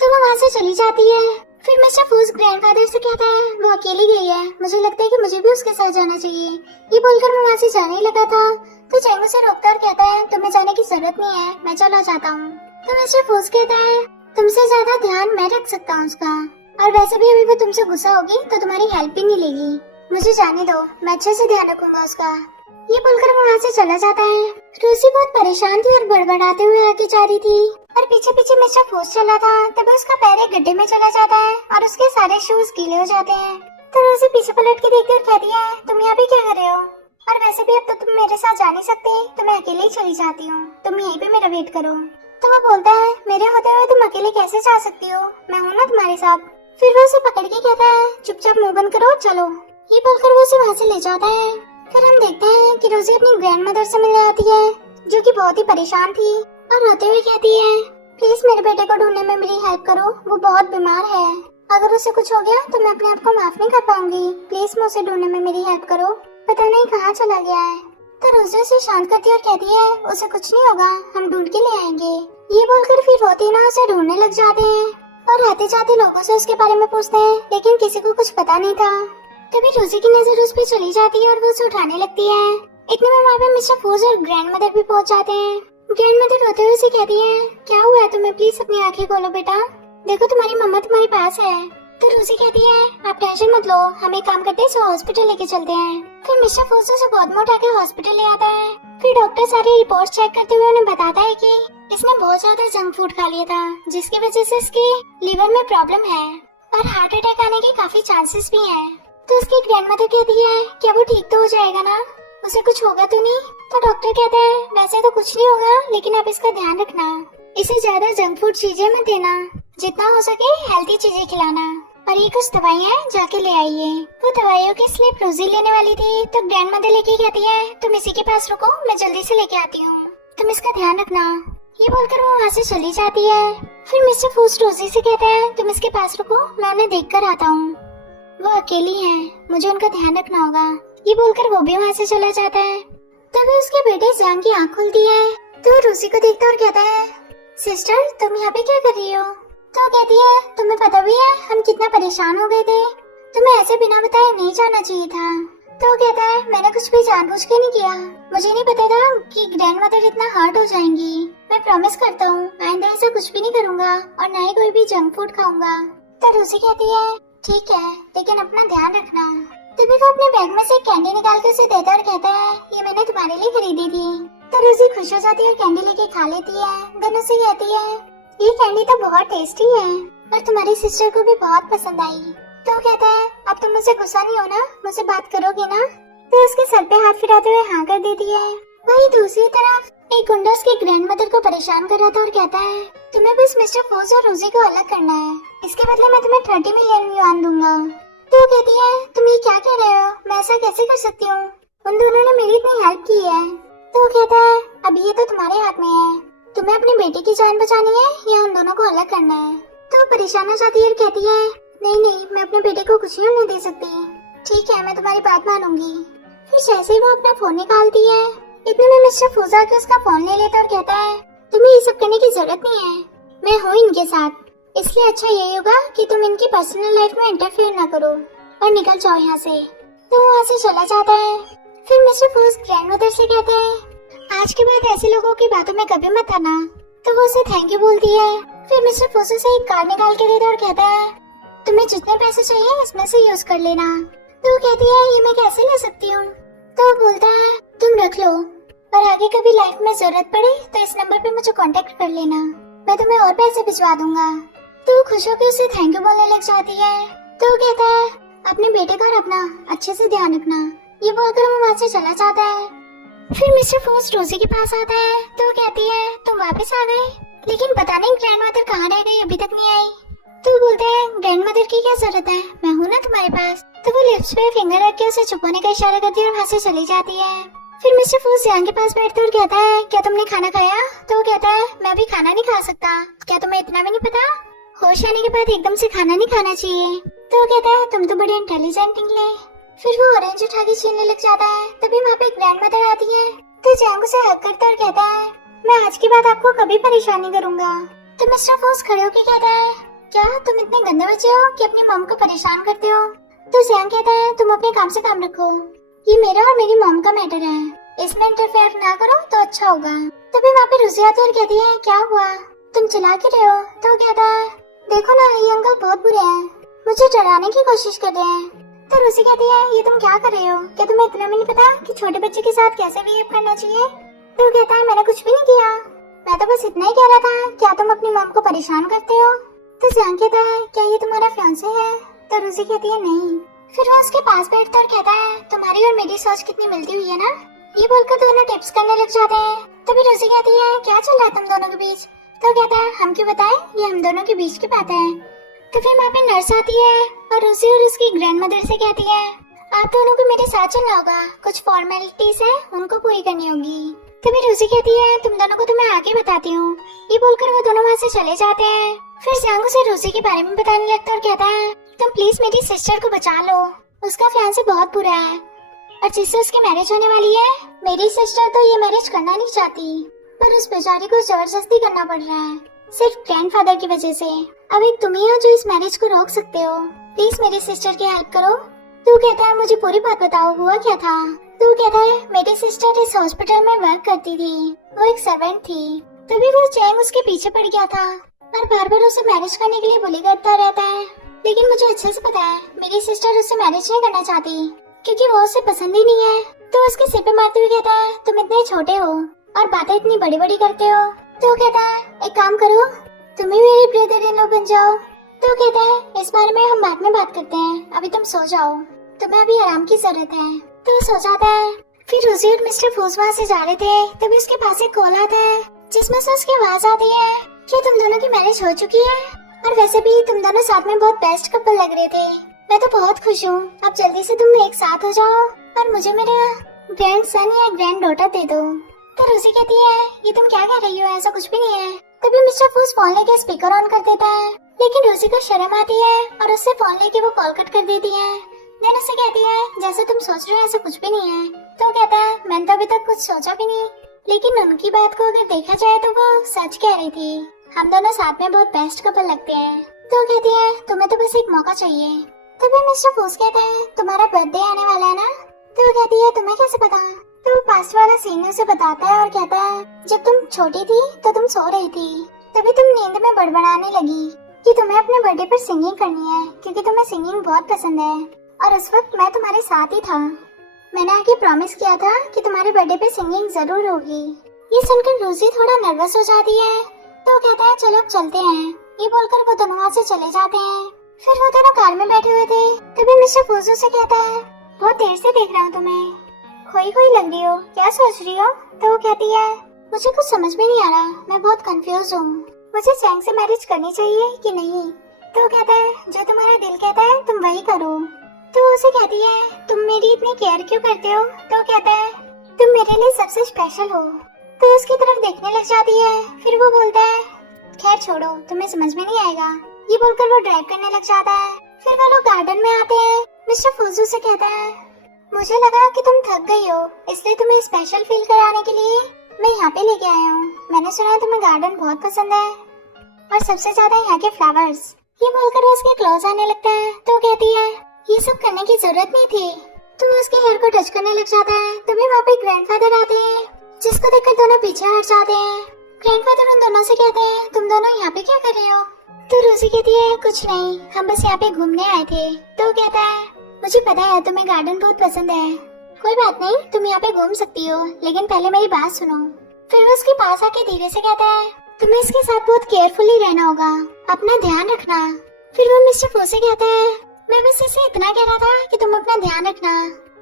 तो वो वहाँ से चली जाती है। फिर मिस्टर फूस ग्रैंडफादर से कहता है, वो अकेली गई है, मुझे लगता है कि मुझे भी उसके साथ जाना चाहिए। ये बोलकर वो वहाँ से जाने लगा था। तो चैंग उसे रोकता और कहता है, तुम्हें जाने की जरूरत नहीं है, मैं चला जाता हूँ। तो मिस्टर फूस कहता है, तुमसे ज्यादा ध्यान मैं रख सकता हूँ उसका, और वैसे भी अभी वो तुमसे गुस्सा होगी तो तुम्हारी हेल्प भी नहीं लेगी, मुझे जाने दो, मैं अच्छे से ध्यान रखूंगा उसका। ये बोलकर वो वहाँ से चला जाता है। रोजी बहुत परेशान थी और बड़बड़ाते हुए आगे जा रही थी और पीछे पीछे मिस्टर फूस चला था। तभी उसका पैर एक गड्ढे में चला जाता है और उसके सारे शूज गीले हो जाते हैं। तो रोजी पीछे पलट के देखती और कहती है, तुम यहाँ पे क्या कर रहे हो, और वैसे भी अब तो तुम मेरे साथ जा नहीं सकते, तो मैं अकेले ही चली जाती हूँ, तुम यहीं पे मेरा वेट करो। तो वो बोलता है, मेरे होते हुए तुम अकेले कैसे जा सकती हो, मैं हूँ ना तुम्हारे साथ। फिर वो उसे पकड़ के कहता है, चुपचाप मुंह बंद करो, चलो। ये बोलकर वो उसे वहाँ से ले जाता है। फिर हम देखते हैं कि रोजी अपनी ग्रैंडमदर से मिलने आती है जो कि बहुत ही परेशान थी और रोते हुए कहती है, प्लीज मेरे बेटे को ढूंढने में मेरी हेल्प करो, वो बहुत बीमार है, अगर उसे कुछ हो गया तो मैं अपने आप को माफ नहीं कर पाऊंगी, प्लीज मैं उसे ढूंढने में मेरी हेल्प करो, पता नहीं कहाँ चला गया है। तो रोजी उसे शांत करती है और कहती है, उसे कुछ नहीं होगा, हम ढूंढ के ले आएंगे। ये बोलकर फिर वो तीनों उसे ढूंढने लग जाते हैं और आते जाते लोगों से उसके बारे में पूछते हैं, लेकिन किसी को कुछ पता नहीं था। तभी रोजी की नजर उस पर चली जाती है और वो उसे उठाने लगती है। इतने में वहाँ पे मिस्टर फूज और ग्रैंडमदर भी पहुँच जाते हैं। ग्रैंडमदर रोते हुए उसे कहती है, क्या हुआ है तुम्हें, प्लीज अपनी आंखें खोलो बेटा, देखो तुम्हारी मम्मा तुम्हारे पास है। तो रोजी कहती है, आप टेंशन मत लो, हम एक काम करते हैं, इसे हॉस्पिटल लेके चलते हैं। फिर मिस्टर फूज उसे गोद में उठा के हॉस्पिटल ले आता है। फिर डॉक्टर सारी रिपोर्ट चेक करते हुए उन्हें बताता है कि इसने बहुत ज्यादा जंक फूड खा लिया था, जिसकी वजह से इसके लिवर में प्रॉब्लम है और हार्ट अटैक आने के काफी चांसेस भी हैं। तो उसकी ग्रैंडमदर कहती है, क्या वो ठीक तो हो जाएगा ना, उसे कुछ होगा तो नहीं। तो डॉक्टर कहता है, वैसे तो कुछ नहीं होगा, लेकिन आप इसका ध्यान रखना, इसे ज्यादा जंक फूड चीजें मत देना, जितना हो सके हेल्थी चीजें खिलाना, और ये कुछ दवाइयाँ जाके ले आइए। वो दवाइयों की स्लिप रोजी लेने वाली थी, तो ग्रैंडमदर लेके कहती है, तुम इसी के पास रुको, मैं जल्दी से लेके आती हूँ, तुम इसका ध्यान रखना। ये बोलकर वो वहाँ से चली जाती है। फिर मिस्टर फूस रोजी से कहता है, तुम इसके पास रुको, मैं उन्हें देख कर आता हूँ, वो अकेली है, मुझे उनका ध्यान रखना होगा। ये बोलकर वो भी वहाँ से चला जाता है। तभी उसके बेटे जैंग की आँख खुलती है, तो वो रोजी को देखता और कहता है, सिस्टर तुम यहाँ पे क्या कर रही हो। तो कहती है, तुम्हें पता भी है हम कितना परेशान हो गए थे, तुम्हें ऐसे बिना बताए नहीं जाना चाहिए था। तो वो कहता है, मैंने कुछ भी जानबूझ के नहीं किया, मुझे नहीं पता था कि ग्रैंडमदर इतना हर्ट हो जाएंगी, मैं प्रॉमिस करता हूँ आइंदा ऐसा कुछ भी नहीं करूँगा और न ही कोई भी जंक फूड खाऊंगा। तो रोजी कहती है, ठीक है, लेकिन अपना ध्यान रखना। तभी वो अपने बैग में से कैंडी निकाल के उसे देता और कहता है, ये मैंने तुम्हारे लिए खरीदी थी। तो रोजी खुश हो जाती है और कैंडी लेके खा लेती है। देन उसे कहती है, ये कैंडी तो बहुत टेस्टी है और तुम्हारी सिस्टर को भी बहुत पसंद आई। तो कहता है, अब तुम मुझसे गुस्सा नहीं हो ना, मुझसे बात करोगे ना। तो उसके सर पे हाथ फिराते हुए हाँ कर देती है। वहीं दूसरी तरफ एक गुंडा उसके ग्रैंडमदर को परेशान कर रहा था और कहता है, तुम्हें बस मिस्टर फूज और रोजी को अलग करना है, इसके बदले मैं तुम्हें 30 मिलियन युआन दूंगा। तो वो कहती है, तुम ये क्या कह रहे हो, मैं ऐसा कैसे कर सकती हूँ, उन दोनों ने मेरी इतनी हेल्प की है। तो वो कहता है, अब ये तो तुम्हारे हाथ में है, तुम्हें अपनी बेटी की जान बचानी है या उन दोनों को अलग करना है। तो वो परेशान हो जाती है और कहती है, नहीं मैं अपने बेटे को कुछ नहीं होने दे सकती, ठीक है मैं तुम्हारी बात मानूंगी। फिर जैसे ही वो अपना फोन निकालती है, इतने में मिस्टर फूज आके उसका फोन ले लेता और कहता है, तुम्हें ये सब करने की जरूरत नहीं है, मैं हूँ इनके साथ, इसलिए अच्छा यही होगा कि तुम इनकी पर्सनल लाइफ में इंटरफेयर ना करो और निकल जाओ यहाँ से। तो वो वहाँ से चला जाता है। फिर मिस्टर फूज ग्रैंडमदर से कहते हैं, आज के बाद ऐसे लोगों की बातों में कभी मत आना। तो वो उसे थैंक यू बोलती है। फिर मिस्टर फूज उसे एक कार्ड निकाल के देता और कहता है, तुम्हें जितने पैसे चाहिए इसमें से यूज कर लेना। तो वो कहती है, ये मैं कैसे ले सकती हूँ। तो वो बोलता है तुम रख लो, और आगे कभी लाइफ में जरूरत पड़े तो इस नंबर पे मुझे कांटेक्ट कर लेना, मैं तुम्हें और पैसे भिजवा दूंगा। तो वो खुश होकर उसे थैंक यू बोलने लग जाती है। तो वो कहता है अपने बेटे का और अपना अच्छे से ध्यान रखना। ये बोलकर वो वहाँ से चला जाता है। फिर मिस्टर फोर्स रोजी के पास आता है। तो वो कहती है तुम वापस आ गए, लेकिन पता नहीं ग्रैंडमदर कहाँ रह गई, अभी तक नहीं आई। तो वो बोलते हैं ग्रैंडमदर की क्या जरूरत है, मैं हूँ ना तुम्हारे पास। तो वो लिप्स पे फिंगर रख के उसे चुप होने का इशारा करती है और वहाँ से चली जाती है। फिर मिस्टर फोर्स जियांग के पास बैठता है और कहता है क्या तुमने खाना खाया? तो वो कहता है मैं अभी खाना नहीं खा सकता, क्या तुम्हें इतना भी नहीं पता? होश आने के बाद एकदम से खाना नहीं खाना चाहिए। तो वो कहता है तुम तो बड़े इंटेलिजेंट निकले। फिर वो ऑरेंज उठा के छीनने लग जाता है। तभी वहाँ पे ग्रैंडमदर आती है। तो जियांग उसे हक करता है और कहता है मैं आज के बाद आपको कभी परेशान नहीं करूंगा। तो मिस्टर फोर्स खड़े होकर कहता है क्या तुम इतने गंदे बच्चे हो कि अपनी मॉम को परेशान करते हो? तो जियांग कहता है तुम अपने काम से काम रखो, ये मेरा और मेरी मॉम का मैटर है, इसमें इंटरफेयर ना करो तो अच्छा होगा। तभी वहाँ पे रुसी आती है और कहती है क्या हुआ, तुम चिल्ला क्यों रहे हो? तो वो कहता है देखो ना ये अंकल बहुत बुरे हैं, मुझे डराने की कोशिश कर रहे हैं। तो रुसी कहती है ये तुम क्या कर रहे हो, क्या तुम्हें इतना भी नहीं पता कि छोटे बच्चे के साथ कैसे बिहेव करना चाहिए? तो वो कहता है मैंने कुछ भी नहीं किया, मैं तो बस इतना ही कह रहा था, क्या तुम अपनी मॉम को परेशान करते हो? तो जियांग कहता है क्या ये तुम्हारा फियांसे है? तो रुसी कहती है नहीं। फिर वो उसके पास बैठता और कहता है तुम्हारी और मेरी सोच कितनी मिलती हुई है ना। ये बोलकर दोनों टिप्स करने लग जाते हैं। तभी रुसी कहती है क्या चल रहा है तुम दोनों के बीच? तो कहता है हम क्यों बताएं, ये हम दोनों के बीच की बात है। तो फिर वहाँ पे नर्स आती है और रुसी और उसकी ग्रैंडमदर से कहती है आप दोनों को मेरे साथ चलना होगा, कुछ फॉर्मेलिटीज है उनको पूरी करनी होगी। तभी रुसी कहती है तुम दोनों को तो मैं आगे बताती हूँ। ये बोलकर वो दोनों वहाँ से चले जाते हैं। फिर जियांग उसे रुसी के बारे में बताने लगता है और कहता है तुम प्लीज मेरी सिस्टर को बचा लो, उसका फियांसे बहुत बुरा है और जिससे उसकी मैरिज होने वाली है। मेरी सिस्टर तो ये मैरिज करना नहीं चाहती, पर उस बेचारी को जबरदस्ती करना पड़ रहा है सिर्फ ग्रैंडफादर की वजह से। अब एक तुम ही हो जो इस मैरिज को रोक सकते हो, प्लीज मेरी सिस्टर की हेल्प करो। तू कहता है मुझे पूरी बात बताओ, हुआ क्या था? तू कहता है मेरी सिस्टर इस हॉस्पिटल में वर्क करती थी, वो एक सर्वेंट थी। तभी वो चैंग उसके पीछे पड़ गया था और बार बार उसे मैरिज करने के लिए बुली करता रहता है। लेकिन मुझे अच्छे से पता है मेरी सिस्टर उससे मैरिज नहीं करना चाहती, क्योंकि वो उसे पसंद ही नहीं है। तो उसके सिर पे मारते हुए कहता है तुम इतने छोटे हो और बातें इतनी बड़ी बड़ी करते हो। तो कहता है एक काम करो, तुम ही मेरे ब्रदर इन लॉ बन जाओ। तो कहता है इस बारे में हम बाद में बात करते हैं, अभी तुम सो जाओ, तुम्हें अभी आराम की जरूरत है। तो वो सो जाता है। फिर रुसी और मिस्टर फोर्स वहाँ से जा रहे थे, तभी उसके पास एक कॉल आता है जिसमें से उसकी आवाज आती है कि तुम दोनों की मैरिज हो चुकी है और वैसे भी तुम दोनों साथ में बहुत बेस्ट कपल लग रहे थे, मैं तो बहुत खुश हूँ। अब जल्दी से तुम एक साथ हो जाओ और मुझे मेरा ग्रैंड सन या ग्रैंड डॉटर दे दो। तो रुसी कहती है ये तुम क्या कह रही हो, ऐसा कुछ भी नहीं है। तभी मिस्टर फोर्स फोन लेके स्पीकर ऑन कर देता है, लेकिन रुसी को शर्म आती है और उससे फोन लेके वो कॉल कट कर देती है। देन उसे कहती है जैसे तुम सोच रहे हो ऐसा कुछ भी नहीं है। तो कहता है मैंने तो अभी तक कुछ सोचा भी नहीं, लेकिन उनकी बात को अगर देखा जाए तो वो सच कह रही थी, हम दोनों साथ में बहुत बेस्ट कपल लगते हैं। तो कहती है तुम्हें तो बस एक मौका चाहिए। तभी मिस्टर फोर्स कहता है तुम्हारा बर्थडे आने वाला है ना? तो कहती है तुम्हें कैसे पता? तो वो पास वाला सीन उसे बताता है और कहता है जब तुम छोटी थी तो तुम सो रही थी, तभी तुम नींद में बड़बड़ाने लगी कि तुम्हें अपने बर्थडे पर सिंगिंग करनी है, क्योंकि तुम्हें सिंगिंग बहुत पसंद है और उस वक्त मैं तुम्हारे साथ ही था। मैंने आगे प्रॉमिस किया था कि तुम्हारे बर्थडे पे सिंगिंग जरूर होगी। ये सुनकर रूसी थोड़ा नर्वस हो जाती है। तो कहता है चलो अब चलते हैं। ये बोलकर वो दोनों वहाँ से चले जाते हैं। फिर वो दोनों कार में बैठे हुए थे, तभी मिस्टर फोर्स से कहता है बहुत देर से देख रहा हूँ तुम्हें, खोई खोई लग रही हो, क्या सोच रही हो? तो वो कहती है मुझे कुछ समझ में नहीं आ रहा, मैं बहुत कंफ्यूज हूँ, मुझे चैंग से मैरिज करनी चाहिए कि नहीं? तो वो कहता है जो तुम्हारा दिल कहता है तुम वही करो। तो उसे कहती है तुम मेरी इतनी केयर क्यों करते हो? तो कहता है तुम मेरे लिए सबसे स्पेशल हो। तो उसकी तरफ देखने लग जाती है। फिर वो बोलता है खैर छोड़ो, तुम्हें समझ में नहीं आएगा। ये बोलकर वो ड्राइव करने लग जाता है। फिर वो लोग गार्डन में आते हैं। मिस्टर फुजू से कहता है मुझे लगा कि तुम थक गई हो, इसलिए तुम्हें स्पेशल फील कराने के लिए मैं यहाँ पे लेके आया हूँ। मैंने सुना है तुम्हें गार्डन बहुत पसंद है और सबसे ज्यादा यहाँ के फ्लावर्स। ये बोलकर वो उसके क्लोज आने लगता है। तो कहती है ये सब करने की जरूरत नहीं थी। तो उसके हेयर को टच करने लग जाता है। तभी वहाँ पे ग्रैंडफादर आते हैं, जिसको देखकर दोनों पीछे हट जाते हैं। ग्रैंडफादर उन दोनों से कहते हैं तुम दोनों यहाँ पे क्या कर रहे हो? तो रूसी कहती है कुछ नहीं, हम बस यहाँ पे घूमने आए थे। तो कहता है मुझे पता है तुम्हें गार्डन बहुत पसंद है, कोई बात नहीं, तुम यहाँ पे घूम सकती हो, लेकिन पहले मेरी बात सुनो। फिर वो उसके पास आके धीरे से कहता है, तुम्हें इसके साथ बहुत केयरफुली रहना होगा, अपना ध्यान रखना। फिर वो मिस्टर फू से कहता है, मैं बस इसे इतना कह रहा था कि तुम अपना ध्यान रखना,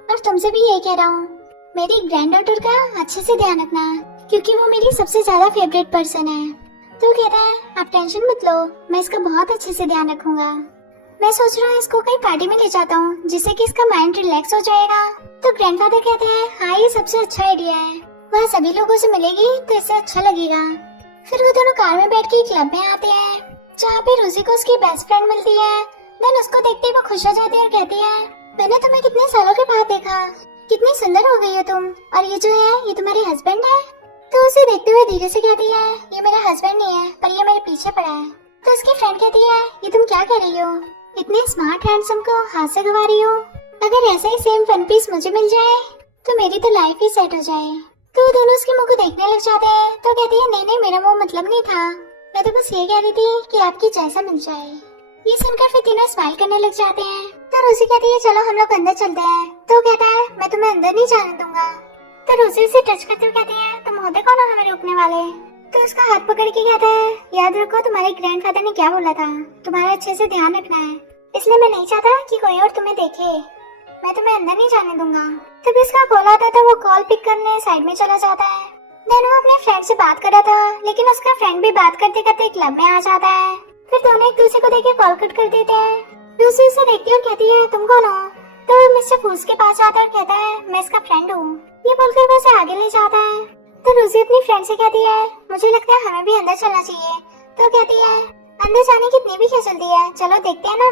और तुमसे भी यही कह रहा हूँ, मेरी ग्रैंड डॉटर का अच्छे से ध्यान रखना, क्योंकि वो मेरी सबसे ज्यादा फेवरेट पर्सन है। तो कहता है, आप टेंशन मत लो, मैं इसका बहुत अच्छे से ध्यान रखूंगा। मैं सोच रहा हूँ इसको कहीं पार्टी में ले जाता हूँ, जिससे कि इसका माइंड रिलैक्स हो जाएगा। तो ग्रैंडफादर कहते हैं, हाँ ये सबसे अच्छा आइडिया है, वह सभी लोगों से मिलेगी तो इससे अच्छा लगेगा। फिर वो दोनों कार में बैठ के क्लब में आते हैं, जहाँ पे रोजी को उसकी बेस्ट फ्रेंड मिलती है। देन उसको देखते ही वो खुश हो जाती है और कहती है, मैंने तुम्हें कितने सालों के बाद देखा, कितनी सुंदर हो गई हो तुम, और ये जो है ये तुम्हारे हस्बैंड है। तो उसे देखते हुए धीरे से कहती है, ये मेरा हस्बैंड नहीं है, पर ये मेरे पीछे पड़ा है। तो उसकी फ्रेंड कहती है, ये तुम क्या कर रही हो, इतने स्मार्ट हैंडसम को हाथ से गवा रही हो, अगर ऐसा ही सेम वन पीस मुझे मिल जाए तो मेरी तो लाइफ ही सेट हो जाए। तो दोनों उसके मुंह को देखने लग जाते हैं। तो कहती है, नहीं नहीं, मेरा मुंह मतलब नहीं था, मैं तो बस ये कह रही थी कि आपकी जैसा मिल जाए। ये सुनकर फिर तीनों स्माइल करने लग जाते हैं। तो रोजी कहती है, चलो हम लोग अंदर चलते हैं। तो कहता है, मैं तुम्हें अंदर नहीं जाने दूंगा। तो रोजी से टच करते हुए कहती है, तुम होते कौन हो हमें रोकने वाले। तो उसका हाथ पकड़ के कहता है, याद रखो तुम्हारे ग्रैंडफादर ने क्या बोला था, तुम्हारा अच्छे से ध्यान रखना है, इसलिए मैं नहीं चाहता कि कोई और तुम्हें देखे, मैं तुम्हें अंदर नहीं जाने दूंगा। तब इसका कॉल आता था, वो कॉल पिक करने साइड में चला जाता है। देन वो अपने फ्रेंड से बात कर रहा था, लेकिन उसका फ्रेंड भी बात करते करते क्लब में आ जाता है। फिर दोनों एक दूसरे को देख के कॉल कट कर देते हैं। दूसरी उसे देखती है और कहती है, तुम कौन हो। तो वो मिस्टर फूस के पास आता है और कहता है, मैं इसका फ्रेंड हूँ। ये बोलकर वो उसे आगे ले जाता है। तो रोजी अपनी फ्रेंड से कहती है, मुझे लगता है हमें भी अंदर चलना चाहिए। तो कहती है, अंदर जाने की इतनी भी क्या जल्दी है, चलो देखते हैं ना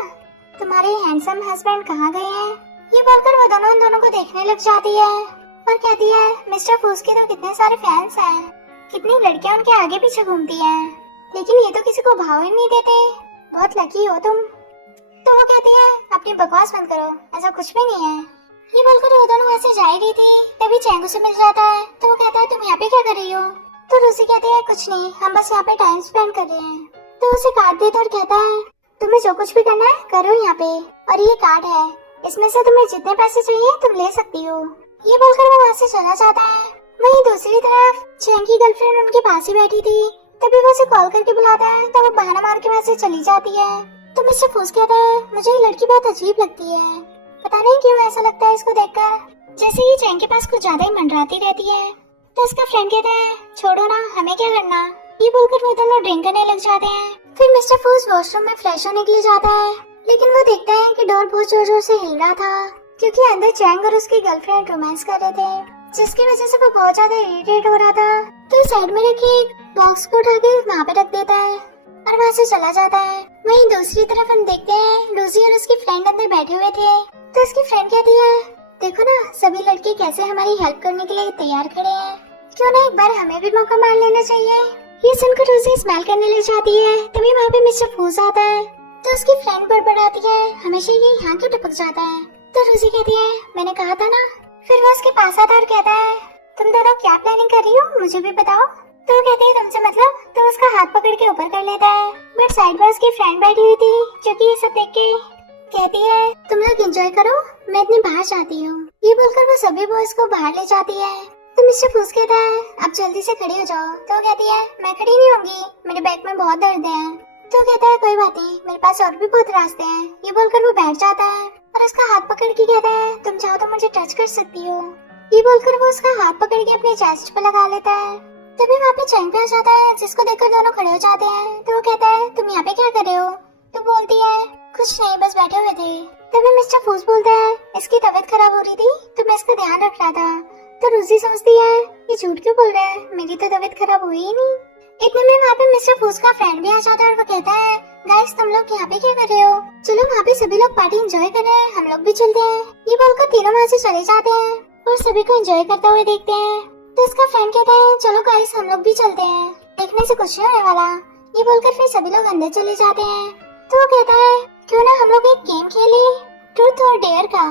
तुम्हारे हैंडसम हस्बैंड कहाँ गए हैं। ये बोलकर वो दोनों उन दोनों को देखने लग जाती है और कहती है, मिस्टर फूस के तो कितने सारे फैंस हैं, कितनी लड़कियां उनके आगे पीछे घूमती हैं, लेकिन ये तो किसी को भाव ही नहीं देते, बहुत लकी हो तुम। तो वो कहती है, अपनी बकवास बंद करो, ऐसा कुछ भी नहीं है। ये बोलकर वो दोनों वैसे जा ही रही थी, तभी चैंगू से मिल जाता है। तो वो कहता है, तुम यहाँ पे क्या कर रही हो। तो रूसी कहती है, कुछ नहीं, हम बस यहाँ पे टाइम स्पेंड कर रहे हैं। तो उसे कार्ड देता और कहता है, तुम्हें जो कुछ भी करना है करो यहाँ पे, और ये कार्ड है, इसमें से तुम्हें जितने पैसे चाहिए तुम ले सकती हो। ये बोलकर वो वहाँ से चला जाता है। वहीं दूसरी तरफ चैंग की गर्लफ्रेंड उनके पास ही बैठी थी, तभी वो उसे कॉल करके बुलाता है। तो वो बहाना मार के वहाँ से चली जाती है। तो मिस्टर फूस कहता है, मुझे ये लड़की बहुत अजीब लगती है, पता नहीं क्यों ऐसा लगता है इसको देखकर, जैसे ये चैंग के पास कुछ ज्यादा ही मंडराती रहती है। तो उसका फ्रेंड कहता है, छोड़ो ना, हमें क्या करना। ये बोलकर वो दोनों ड्रिंक करने लग जाते हैं। फिर मिस्टर फूस वॉशरूम में फ्रेश होने के लिए जाता है, लेकिन वो देखता है कि डोर बहुत जोर जोर से हिल रहा था, क्योंकि अंदर चैंग और उसकी गर्लफ्रेंड रोमांस कर रहे थे, जिसकी वजह से वो बहुत ज्यादा इरिटेट हो रहा था। तो साइड में रखे एक बॉक्स को उठा के वहाँ पे रख देता है और वहाँ से चला जाता है। वहीं दूसरी तरफ हम देखते हैं लूसी और उसकी फ्रेंड अंदर बैठे हुए थे। तो उसकी फ्रेंड कहती है, देखो ना सभी लड़के कैसे हमारी हेल्प करने के लिए तैयार खड़े हैं, क्यों ना एक बार हमें भी मौका मार लेना चाहिए। ये सुनकर लूसी स्माइल करने लग जाती है। तभी वहाँ पे मिस्टर फूस आता है। तो उसकी फ्रेंड बड़बड़ाती है, हमेशा ये यहाँ क्यों टपक जाता है। तो लूसी कहती है, मैंने कहा था ना। फिर वो उसके पास आता है और कहता है, तुम दोनों क्या प्लानिंग कर रही हो, मुझे भी बताओ। तो वो कहती है, तुमसे मतलब। तो उसका हाथ पकड़ के ऊपर कर लेता है, बट साइड में उसकी फ्रेंड बैठी हुई थी, जो कि ये सब देख के कहती है, तुम लोग एंजॉय करो, मैं इतनी बाहर जाती हूँ। ये बोलकर वो सभी बॉयज को बाहर ले जाती है। तो मिस्टर फूस कहता है, अब जल्दी से खड़ी हो जाओ। तो वो कहती है, मैं खड़ी नहीं होंगी, मेरे बैक में बहुत दर्द है। तो कहता है, कोई बात नहीं, मेरे पास और भी बहुत रास्ते हैं। ये बोलकर वो बैठ जाता है और उसका हाथ पकड़ के कहता है, तुम चाहो तो मुझे टच कर सकती हो। ये बोलकर वो उसका हाथ पकड़ के अपने चेस्ट पे लगा लेता है। तभी वहाँ पे चैंग पे आ जाता है, जिसको देखकर दोनों खड़े हो जाते हैं। तो वो कहता है, तुम यहाँ पे क्या कर रहे हो। तो बोलती है, कुछ नहीं, बस बैठे हुए थे। तभी मिस्टर फूस बोलता है, इसकी तबीयत खराब हो रही थी तो मैं इसका ध्यान रख रहा था। तो रूसी सोचती है, ये झूठ क्यों बोल रहा है, मेरी तो तबीयत खराब हुई ही नहीं। इतने में वहाँ पे मिस्टर फूस का फ्रेंड भी आ जाता है और वो कहता है, गाइस तुम लोग यहाँ पे क्या कर रहे हो, चलो वहाँ पे सभी लोग पार्टी एंजॉय कर रहे हैं, हम लोग भी चलते हैं। ये बोलकर तीनों वहाँ से चले जाते हैं और सभी को एंजॉय करते हुए देखते हैं। तो उसका फ्रेंड कहता है, चलो गाइस हम लोग भी चलते हैं, देखने से कुछ नहीं होने वाला। ये बोलकर फिर सभी लोग अंदर चले जाते हैं। तो वो कहता है, क्यों ना हम लोग एक गेम खेले, ट्रूथ और डेयर का,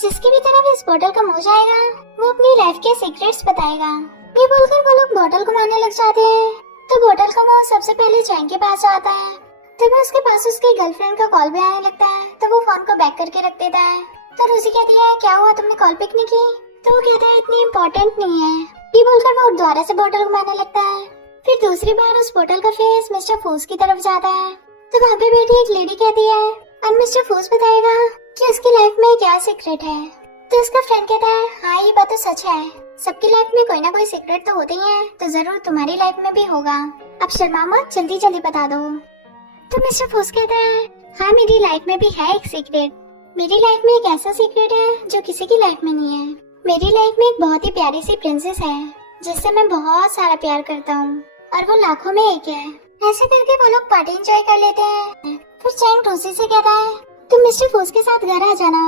जिसकी भी तरफ इस बोतल का मुंह जाएगा वो अपनी लाइफ के सीक्रेट्स बताएगा। ये बोलकर वो लोग बोतल घुमाने लग जाते हैं। तो बोतल का मुंह सबसे पहले चैंग के पास आता है। तभी उसके पास उसकी गर्लफ्रेंड का कॉल भी आने लगता है। तो वो फोन को बैक करके रख देता है। तो रूसी कहती है, क्या हुआ, तुमने कॉल पिक नहीं की। तो वो कहता है इतनी इम्पोर्टेंट नहीं है। ये बोलकर वो दोबारा से बोतल घुमाने लगता है। फिर दूसरी बार उस बोतल का फेस मिस्टर फूस की तरफ जाता है तो वहाँ पे बैठी एक लेडी कहती है अब मिस्टर फूस बताएगा कि उसकी लाइफ में क्या सीक्रेट है। तो उसका फ्रेंड कहता है हाँ ये बात तो सच है, सबकी लाइफ में कोई ना कोई सीक्रेट तो होते ही है, तो जरूर तुम्हारी लाइफ में भी होगा। अब शर्मा मत, जल्दी जल्दी बता दो। तो मिस्टर फूस कहता है हाँ मेरी लाइफ में भी है एक सीक्रेट। मेरी लाइफ में एक ऐसा सीक्रेट है जो किसी की लाइफ में नहीं है। मेरी लाइफ में एक बहुत ही प्यारी सी प्रिंसेस है जिससे मैं बहुत सारा प्यार करता हूँ और वो लाखों में एक है। ऐसे करके वो लोग पार्टी एंजॉय कर लेते हैं। फिर चैंग रूसी से कहता है तुम मिस्टर फूस के साथ घर आ जाना,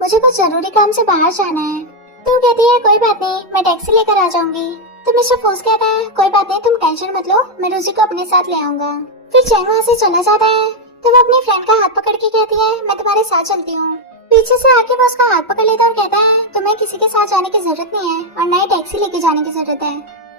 मुझे कुछ जरूरी काम से बाहर जाना है। तो कहती है कोई बात नहीं, मैं टैक्सी लेकर आ जाऊंगी। तो मिस्टर फूस कहता है कोई बात नहीं, तुम टेंशन मत लो, मैं रूसी को अपने साथ ले आऊंगा। फिर चैंग वहाँ से चला जाता है तो वो अपनी फ्रेंड का हाथ पकड़ के कहती है मैं तुम्हारे साथ चलती हूँ। पीछे से आके वो उसका हाथ पकड़ लेता और कहता है तुम्हें किसी के साथ जाने की जरूरत नहीं है और न ही टैक्सी लेके जाने की जरूरत है,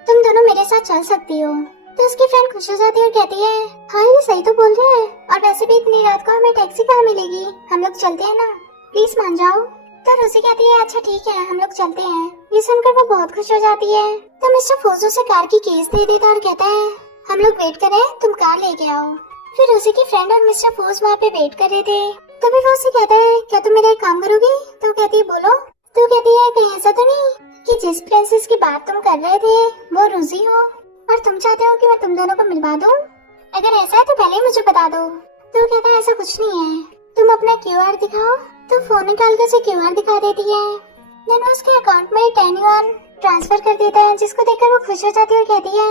तुम दोनों मेरे साथ चल सकती हो। तो उसकी फ्रेंड खुश हो जाती है और कहती है हाँ ये सही तो बोल रहे हैं, और वैसे भी इतनी रात को हमें टैक्सी कहाँ मिलेगी, हम लोग चलते हैं ना, प्लीज मान जाओ। तो रूसी कहती है अच्छा ठीक है हम लोग चलते हैं। ये सुनकर वो बहुत खुश हो जाती है। तो मिस्टर फूस उसे कार की कीज दे देता और कहता है हम लोग वेट करें, तुम कार लेके आओ। फिर रूसी की फ्रेंड और मिस्टर फूस वहाँ पे वेट कर रहे थे। तभी वो उसे कहता है क्या तुम मेरा एक काम करोगी। तो कहती है बोलो। तो कहती है कहीं ऐसा तो नहीं कि जिस प्रिंसेस की बात तुम कर रहे थे वो रूसी हो और तुम चाहते हो कि मैं तुम दोनों को मिलवा दूं? अगर ऐसा है तो पहले ही मुझे बता दो। तो कहता है ऐसा कुछ नहीं है, तुम अपना क्यूआर दिखाओ। तो फोन निकाल कर उसे क्यूआर दिखा देती है। देन उसके अकाउंट में 10 युआन ट्रांसफर कर देता है, जिसको देखकर वो खुश हो जाती है और कहती है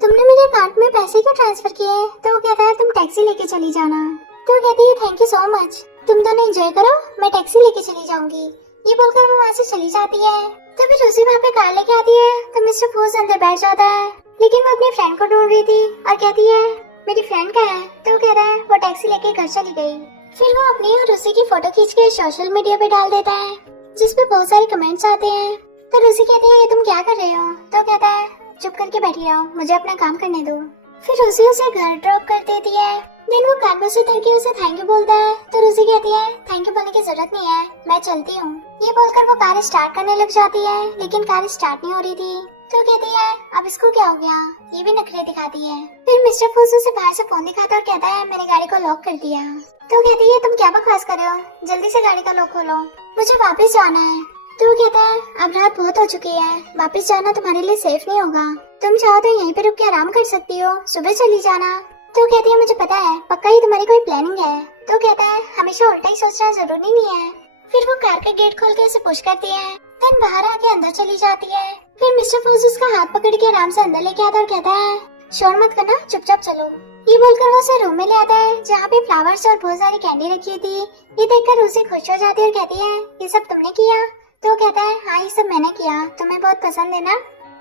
तुमने मेरे अकाउंट में पैसे क्यों ट्रांसफर किए। तो वो कहता है तुम टैक्सी लेके चली जाना। तो कहती है थैंक यू सो मच, तुम दोनों एंजॉय करो, मैं टैक्सी लेके चली जाऊंगी। ये बोलकर वो वहाँ से चली जाती है। तो फिर रूसी वहाँ पे कार लेके आती है तो मिस्टर फूस अंदर बैठ जाता है, लेकिन वो अपनी फ्रेंड को ढूंढ रही थी और कहती है मेरी फ्रेंड कहाँ है। तो वो कहता है वो टैक्सी लेके घर चली गई। फिर वो अपनी और रूसी की फोटो खींच के सोशल मीडिया पे डाल देता है जिसपे बहुत सारे कमेंट्स आते हैं। तो रूसी कहती है ये तुम क्या कर रहे हो। तो कहता है चुप करके बैठी रहो, मुझे अपना काम करने दो। फिर रूसी उसे घर ड्रॉप कर देती है। देन वो कार में से उतर के उसे थैंक यू बोलता है। तो रूसी कहती है थैंक यू बोलने की जरूरत नहीं है, मैं चलती हूँ। ये बोलकर वो कार स्टार्ट करने लग जाती है, लेकिन कार स्टार्ट नहीं हो रही थी। तो कहती है अब इसको क्या हो गया, ये भी नखरे दिखाती है। फिर मिस्टर फूस उसे बाहर से फोन दिखाता और कहता है मैंने गाड़ी को लॉक कर दिया। तो कहती है तुम क्या बकवास कर रहे हो, जल्दी से गाड़ी का लॉक खोलो, मुझे वापस जाना है। तो कहता है अब रात बहुत हो चुकी है, वापस जाना तुम्हारे लिए सेफ नहीं होगा, तुम चाहो तो यहीं पे रुक के आराम कर सकती हो, सुबह चली जाना। तो कहती है मुझे पता है, पक्का ही तुम्हारी कोई प्लानिंग है। तो कहता है हमेशा उल्टा ही सोचना जरूरी नहीं है। फिर वो कार का गेट खोल के उसे पुश करती है, देन बाहर आके अंदर चली जाती है। फिर मिस्टर फूस उसका हाथ पकड़ के आराम से अंदर लेके आता और कहता है शोर मत करना, चुपचाप चलो। ये बोलकर वो उसे रूम में ले आता है जहाँ पे फ्लावर्स और बहुत सारी कैंडी रखी थी। ये देखकर उसे खुश हो जाती है और कहती है ये सब तुमने किया। तो कहता है हाँ ये सब मैंने किया, तुम्हें बहुत पसंद है ना,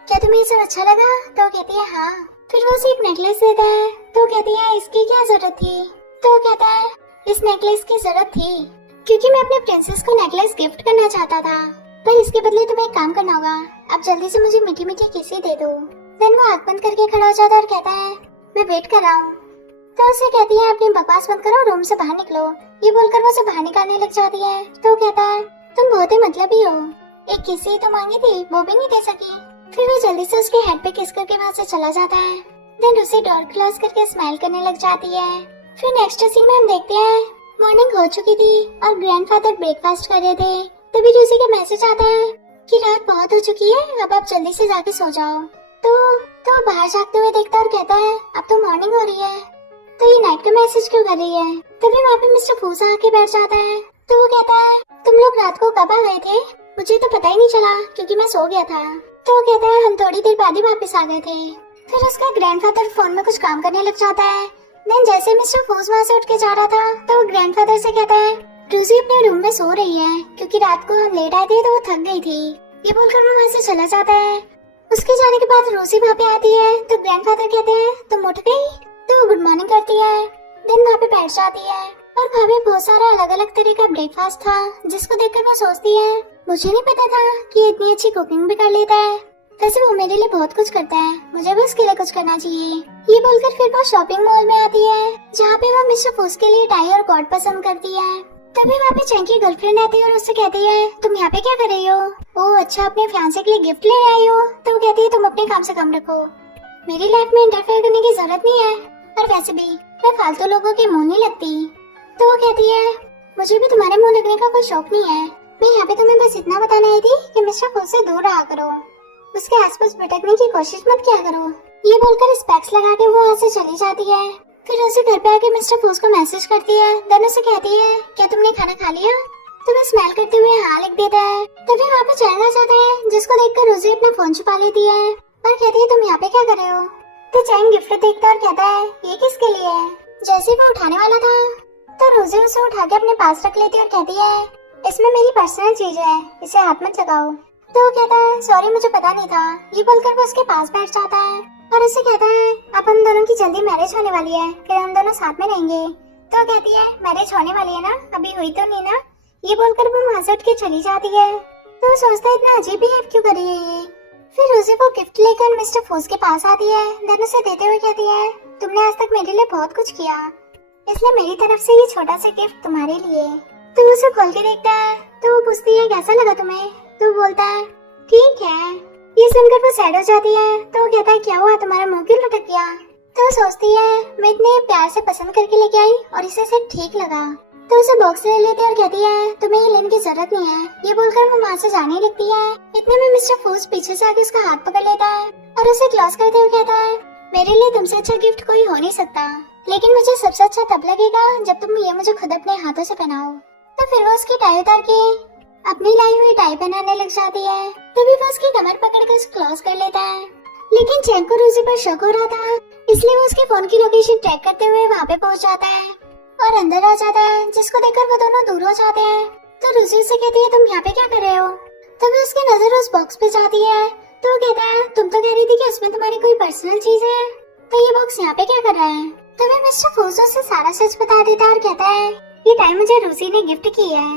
क्या तुम्हें ये सब अच्छा लगा। तो कहती है हाँ। फिर वो उसे एक नेकलेस देता है। तो कहती है इसकी क्या जरूरत थी। तो कहता है इस नेकलेस की जरूरत थी क्योंकि मैं अपने प्रिंसेस को नेकलेस गिफ्ट करना चाहता था, पर इसके बदले तुम्हें एक काम करना होगा, अब जल्दी से मुझे मीठी मीठी किसी दे दो। देन वो आँख बंद करके खड़ा हो जाता है और कहता है मैं वेट कर रहा हूँ। तो उसे कहती है अपनी बकवास बंद करो, रूम से बाहर निकलो। ये बोलकर वो उसे बाहर निकालने लग जाती है। तो कहता है तुम बहुत ही मतलबी हो, एक किसी तो मांगी थी वो भी नहीं दे सकी। फिर वो जल्दी से उसके हेड पे किस करके वहाँ से चला जाता है। देन उसे डोर क्लोज करके स्माइल करने लग जाती है। फिर नेक्स्ट सीन में हम देखते हैं मॉर्निंग हो चुकी थी और ग्रैंडफादर ब्रेकफास्ट कर रहे थे। तभी रूसी का मैसेज आता है कि रात बहुत हो चुकी है, अब आप जल्दी से जाके सो जाओ। तो बाहर जागते हुए देखता है और कहता है अब तो मॉर्निंग हो रही है, तो ये नाइट का मैसेज क्यों कर रही है। तभी वहाँ पे मिस्टर फूस आके बैठ जाता है। तो वो कहता है तुम लोग रात को कब आ गए थे, मुझे तो पता ही नहीं चला क्योंकि मैं सो गया था। तो वो कहता है हम थोड़ी देर बाद ही वापस आ गए थे। फिर उसका ग्रैंडफादर फोन में कुछ काम करने लग जाता है। देन जैसे मिस्टर फूस वहाँ से उठ के जा रहा था तो वो ग्रैंडफादर से कहता है रूसी अपने रूम में सो रही है क्योंकि रात को हम लेट आए थे तो वो थक गई थी। ये बोलकर वो वहाँ से चला जाता है। उसके जाने के बाद रूसी वहाँ पे आती है तो ग्रैंडफादर कहते हैं तुम उठ गई। तो वो गुड मॉर्निंग करती है। देन वहाँ पे बैठ जाती है और वहाँ पे बहुत सारा अलग अलग तरह का ब्रेकफास्ट था, जिसको देखकर वो सोचती है मुझे नहीं पता था कि ये इतनी अच्छी कुकिंग भी कर लेता है, वैसे वो मेरे लिए बहुत कुछ करता है, मुझे भी उसके लिए कुछ करना चाहिए। ये बोलकर फिर वो शॉपिंग मॉल में आती है जहाँ पे वो मिस्टर फूस के लिए टाई और कोट पसंद करती है। तभी वहाँ पे चैंग की गर्लफ्रेंड आती है और उससे कहती है तुम यहाँ पे क्या कर रही हो? ओह अच्छा, अपने फियांसे के लिए गिफ्ट ले आई हो। तो वो कहती है तुम अपने काम से काम रखो, मेरी लाइफ में इंटरफेयर करने की जरूरत नहीं है, और वैसे भी मैं फालतू लोगों के मुंह नहीं लगती। तो वो कहती है मुझे भी तुम्हारे मुंह लगने का कोई शौक नहीं है, मैं यहाँ पे तुम्हें बस इतना बताने आई थी कि मिस्टर फूज से दूर रहा करो, उसके आसपास भटकने की कोशिश मत किया करो। ये बोलकर स्पेक्स लगा के वो वहाँ से चली जाती है। फिर उसे घर पे आके मिस्टर फूज को मैसेज करती है, देन उसे कहती है क्या तुमने खाना खा लिया? तो वो स्माइल करते हुए हाँ लिख देता है। तभी वहाँ पे चैंग आ जाता है, जिसको देखकर रोजी अपना फोन छुपा लेती है और कहती है तुम यहाँ पे क्या कर रहे हो? तो चैंग गिफ्ट देखता है और कहता है ये किसके लिए है? जैसे ही वो उठाने वाला था तो रोजी उसे उठा के अपने पास रख लेती है और कहती है इसमें मेरी पर्सनल चीज है, इसे हाथ मत लगाओ। तो वो कहता है सॉरी मुझे पता नहीं था। ये बोलकर वो उसके पास बैठ जाता है और उसे कहता है अब हम दोनों की जल्दी मैरिज होने वाली है, फिर हम दोनों साथ में रहेंगे। तो वो कहती है मैरिज होने वाली है ना, अभी हुई तो नहीं ना। ये बोलकर वो वहाँ से उठ के चली जाती है। तो वो सोचता है इतना अजीब बिहेव क्यों कर रही है ये। फिर रोजी वो गिफ्ट लेकर मिस्टर फूज के पास आती है, देन उसे देते हुए कहती है तुमने आज तक मेरे लिए बहुत कुछ किया, इसलिए मेरी तरफ से ये छोटा सा गिफ्ट तुम्हारे लिए। तो उसे खोल के देखता है तो वो पूछती है कैसा लगा तुम्हें? तो बोलता है ठीक है। ये सुनकर वो सैड हो जाती है। तो वो कहता है क्या हुआ, तुम्हारा मुंह क्यों लटक गया? तो वो सोचती है मैं इतने प्यार से पसंद करके लेके आई और इसे सिर्फ ठीक लगा। तो उसे बॉक्स ले लेती है और कहती है तुम्हें ये लेने की जरूरत नहीं है। ये बोलकर वो वहाँ से जाने लगती है। इतने में मिस्टर फूज पीछे से आके उसका हाथ पकड़ लेता है और उसे क्लोज करते हुए कहता है मेरे लिए तुमसे अच्छा गिफ्ट कोई हो नहीं सकता, लेकिन मुझे सबसे अच्छा तब लगेगा जब तुम ये मुझे खुद अपने हाथों से पहनाओ। तो फिर वो उसकी टाई उतार के अपनी लाई हुई टाई पहनाने लग जाती है। तभी वो उसकी कमर पकड़कर उसे क्लोज कर लेता है। लेकिन चैंग को रोजी पर शक हो रहा था, इसलिए वो उसके फोन की लोकेशन ट्रैक करते हुए वहाँ पे पहुँच जाता है और अंदर आ जाता है, जिसको देखकर वो दोनों दूर हो जाते हैं। तो रोजी उसे कहती है तुम यहाँ पे क्या कर रहे हो? तभी उसकी नजर उस बॉक्स पे जाती है। तो वो कहता है तुम तो कह रही थी कि उसमें तुम्हारी कोई पर्सनल चीज है, तो ये बॉक्स यहाँ पे क्या कर रहा है? तभी मिस्टर फूज उसे सारा सच बता देता है और कहता है ये टाइम मुझे रोजी ने गिफ्ट की है।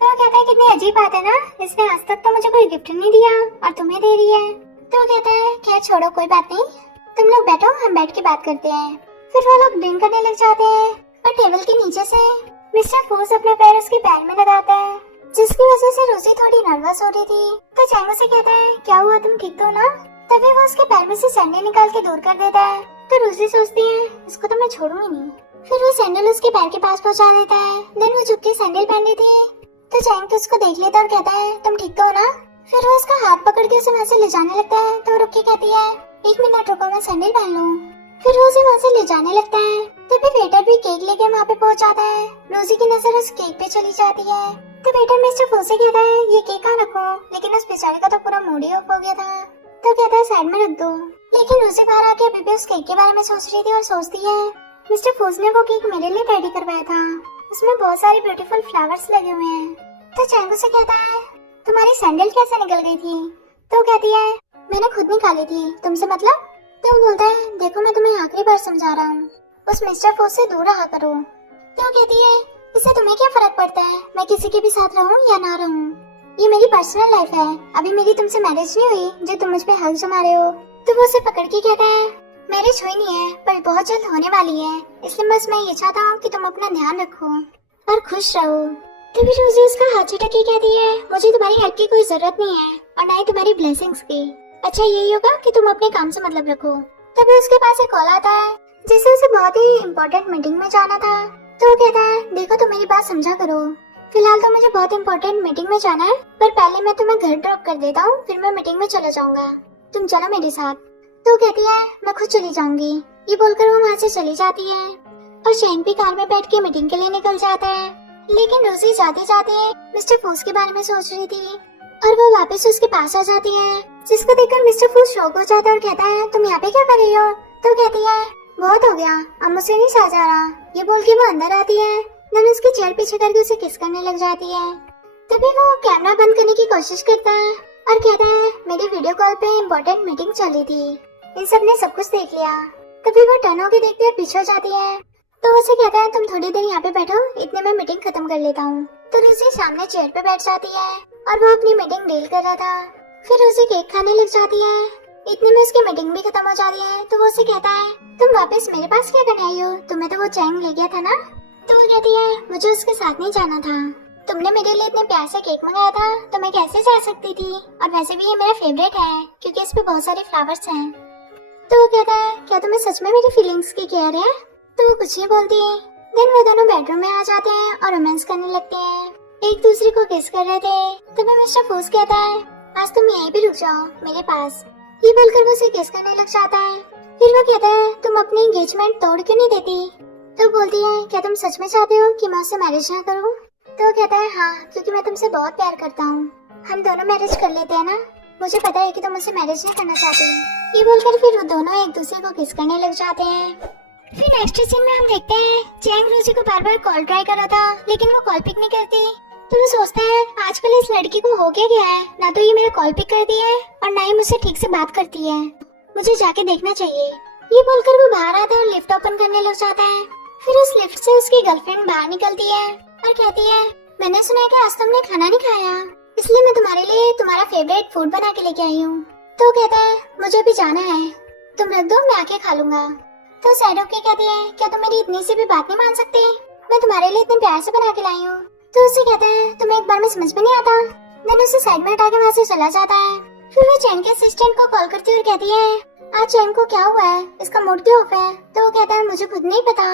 तो वो कहता है कितनी अजीब बात है ना, इसने आज तक तो मुझे कोई गिफ्ट नहीं दिया और तुम्हें दे रही है। तो वो कहता है खैर छोड़ो कोई बात नहीं, तुम लोग बैठो हम बैठ के बात करते हैं। फिर वो लोग ड्रिंक करने लग जाते हैं और टेबल के नीचे से मिस्टर फूज अपना पैर उसके पैर में लगाता है, जिसकी वजह से रोजी थोड़ी नर्वस हो रही थी। तो चैंग से कहता है क्या हुआ, तुम ठीक तो ना? तभी वो उसके पैर में से सैंडल निकाल के दूर कर देता है। तो रोजी सोचती है इसको तो मैं छोड़ूंगी नहीं। फिर वो सैंडल उसके पैर के पास पहुंचा देता है। देन वो झुक के सैंडल पहन लेती है। तो चैंग तो उसको देख लेता और कहता है तुम ठीक तो हो ना? फिर वो उसका हाथ पकड़ के उसे वहाँ से ले जाने लगता है। तो रुक के कहती है 1 मिनट रुको मैं सैंडल पहन लूं। फिर वो उसे वहाँ से ले जाने लगता है। तो फिर वेटर भी केक लेके वहाँ पे पहुँच जाता है। रोजी की नजर उस केक पे चली जाती है। तो वेटर मिस्टर फूज से कहता है ये केक कहाँ रखूं? लेकिन उस बेचारे का तो पूरा मूड ही ऑफ हो गया था। तो कहता है साइड में रख दो। लेकिन रोजी बाहर आके अभी भी उस केक के बारे में सोच रही थी और सोचती है मिस्टर फूज ने वो केक मेरे लिए रेडी करवाया था, उसमें बहुत सारे ब्यूटीफुल फ्लावर्स लगे हुए हैं। तो चैंग से कहता है तुम्हारी सैंडल कैसे निकल गई थी? तो कहती है मैंने खुद निकाली थी, तुमसे मतलब? तो बोलता है देखो मैं तुम्हें आखिरी बार समझा रहा हूँ, उस मिस्टर फूज से दूर रहा करो। तो कहती है इससे तुम्हें क्या फर्क पड़ता है मैं किसी के भी साथ रहूँ या ना रहूँ, ये मेरी पर्सनल लाइफ है, अभी मेरी तुमसे मैरिज नहीं हुई जो तुम मुझ पे हक जमा रहे हो। तो वो उसे पकड़ के कहता है मैरिज हुई नहीं है पर बहुत जल्द होने वाली है, इसलिए बस मैं ये चाहता हूँ कि तुम अपना ध्यान रखो और खुश रहो। तो फिर रोजी उसका हाथ झटक के कहती है मुझे तुम्हारी हेल्प की कोई जरूरत नहीं है और ना ही तुम्हारी ब्लेसिंग्स की, अच्छा यही होगा कि तुम अपने काम से मतलब रखो। तभी उसके पास एक कॉल आता है जिससे उसे बहुत ही इम्पोर्टेंट मीटिंग में जाना था। तो वो कहता है देखो तुम मेरी बात समझा करो, फिलहाल तो मुझे बहुत इम्पोर्टेंट मीटिंग में जाना है, पर पहले मैं तुम्हें घर ड्रॉप कर देता हूँ, फिर मैं मीटिंग में चला जाऊंगा, तुम चलो मेरे साथ। तो कहती है मैं खुद चली जाऊंगी। ये बोलकर वो वहाँ से चली जाती है और चैंग भी कार में बैठ के मीटिंग के लिए निकल जाता है। लेकिन रोजी जाते जाते मिस्टर फूज के बारे में सोच रही थी और वो वापस उसके पास आ जाती है, जिसको देखकर मिस्टर फूज शॉक हो जाता है और कहता है तुम यहाँ पे क्या कर रही हो? तो कहती है बहुत हो गया, अब मुझसे नहीं सहा जा रहा। ये बोल के वो अंदर आती है, देन उसकी चेयर पीछे करके उसे किस करने लग जाती है। तभी वो कैमरा बंद करने की कोशिश करता है और कहता है मेरी वीडियो कॉल पे इम्पोर्टेंट मीटिंग चल रही थी, इन सब ने सब कुछ देख लिया। तभी वो टर्न होके देखते हुए पीछे हो जाती है। तो उसे कहता है तुम थोड़ी देर यहाँ पे बैठो, इतने में मीटिंग खत्म कर लेता हूँ। तो रोजी सामने चेयर पे बैठ जाती है और वो अपनी मीटिंग डील कर रहा था। फिर उसे केक खाने लग जाती है, इतने में उसकी मीटिंग भी खत्म हो जाती है। तो वो उसे कहता है तुम वापस मेरे पास क्या करने आई हो, तुम्हें तो वो चैंग ले गया था ना? तो वो कहती है मुझे उसके साथ नहीं जाना था, तुमने मेरे लिए इतने प्यार से केक मंगाया था तो मैं कैसे जा सकती थी, और वैसे भी ये मेरा फेवरेट है क्योंकि इस पे बहुत सारे फ्लावर्स हैं। तो वो कहता है क्या तुम्हें सच में मेरी फीलिंग्स की केयर है? तो वो कुछ नहीं बोलती। देन वो दोनों बेडरूम में आ जाते हैं और रोमांस करने लगते हैं, एक दूसरे को किस कर रहे थे। तभी मिस्टर फूस कहता है आज तुम यहीं पे रुक जाओ मेरे पास, ये बोलकर वो उसे किस करने लग जाता है। फिर वो कहता है तुम अपनी एंगेजमेंट तोड़ क्यों नहीं देती? तो बोलती है क्या तुम सच में चाहते हो कि मैं उससे मैरिज ना करूं? तो वो कहता है हाँ, क्योंकि मैं तुमसे बहुत प्यार करता हूँ, हम दोनों मैरिज कर लेते हैं ना, मुझे पता है कि तुम मुझसे मैरिज नहीं करना चाहती। ये बोलकर फिर वो दोनों एक दूसरे को किस करने लग जाते हैं। फिर नेक्स्ट सीन में हम देखते हैं चैंग रोजी को बार बार कॉल ट्राई कर रहा था लेकिन वो कॉल पिक नहीं करती। तो वो सोचता है आजकल इस लड़की को हो क्या गया है, ना तो ये मेरा कॉल पिक करती है और ना ही मुझसे ठीक से बात करती है, मुझे जाके देखना चाहिए। ये बोलकर वो बाहर आता है और लिफ्ट ओपन करने लग जाता है। फिर उस लिफ्ट से उसकी गर्लफ्रेंड बाहर निकलती है और कहती है मैंने सुना है कि आज तुमने खाना नहीं खाया, इसलिए मैं तुम्हारे लिए तुम्हारा फेवरेट फूड बना के लेके आई हूँ। तो कहता है मुझे अभी जाना है, तुम रख दो मैं आके खा लूंगा। तो सैड होके कहती है क्या तुम मेरी इतनी सी भी बात नहीं मान सकते, मैं तुम्हारे लिए इतने प्यार से बना के लाई हूँ। तो उससे कहता है तुम्हें एक बार में समझ में नहीं आता। देन उसे साइड में हटा के वहाँ से चला जाता है। फिर वो चैन के असिस्टेंट को कॉल करती है और कहती है आज चैन को क्या हुआ है, इसका मूड क्यों ऑफ है? तो वो कहता है मुझे खुद नहीं पता,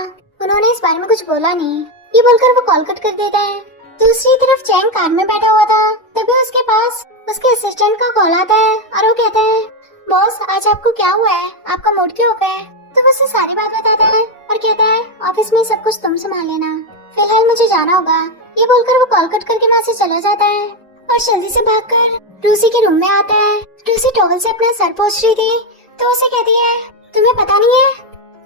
उन्होंने इस बारे में कुछ बोला नहीं। ये बोलकर वो कॉल कट कर देता है। दूसरी तरफ चैंग कार में बैठा हुआ था, तभी उसके पास उसके असिस्टेंट का कॉल आता है और वो कहता है बॉस आज आपको क्या हुआ है, आपका मूड क्यों ऑफ है? तो वो उसे सारी बात बताता है और कहता है ऑफिस में सब कुछ तुम संभाल लेना, फिलहाल मुझे जाना होगा। ये बोलकर वो कॉल कट करके वहाँ से चला जाता है और जल्दी से भागकर रूसी के रूम में आता है। रूसी टॉवल से अपना सर पोंछ रही थी तो उसे कहती है तुम्हें पता नहीं है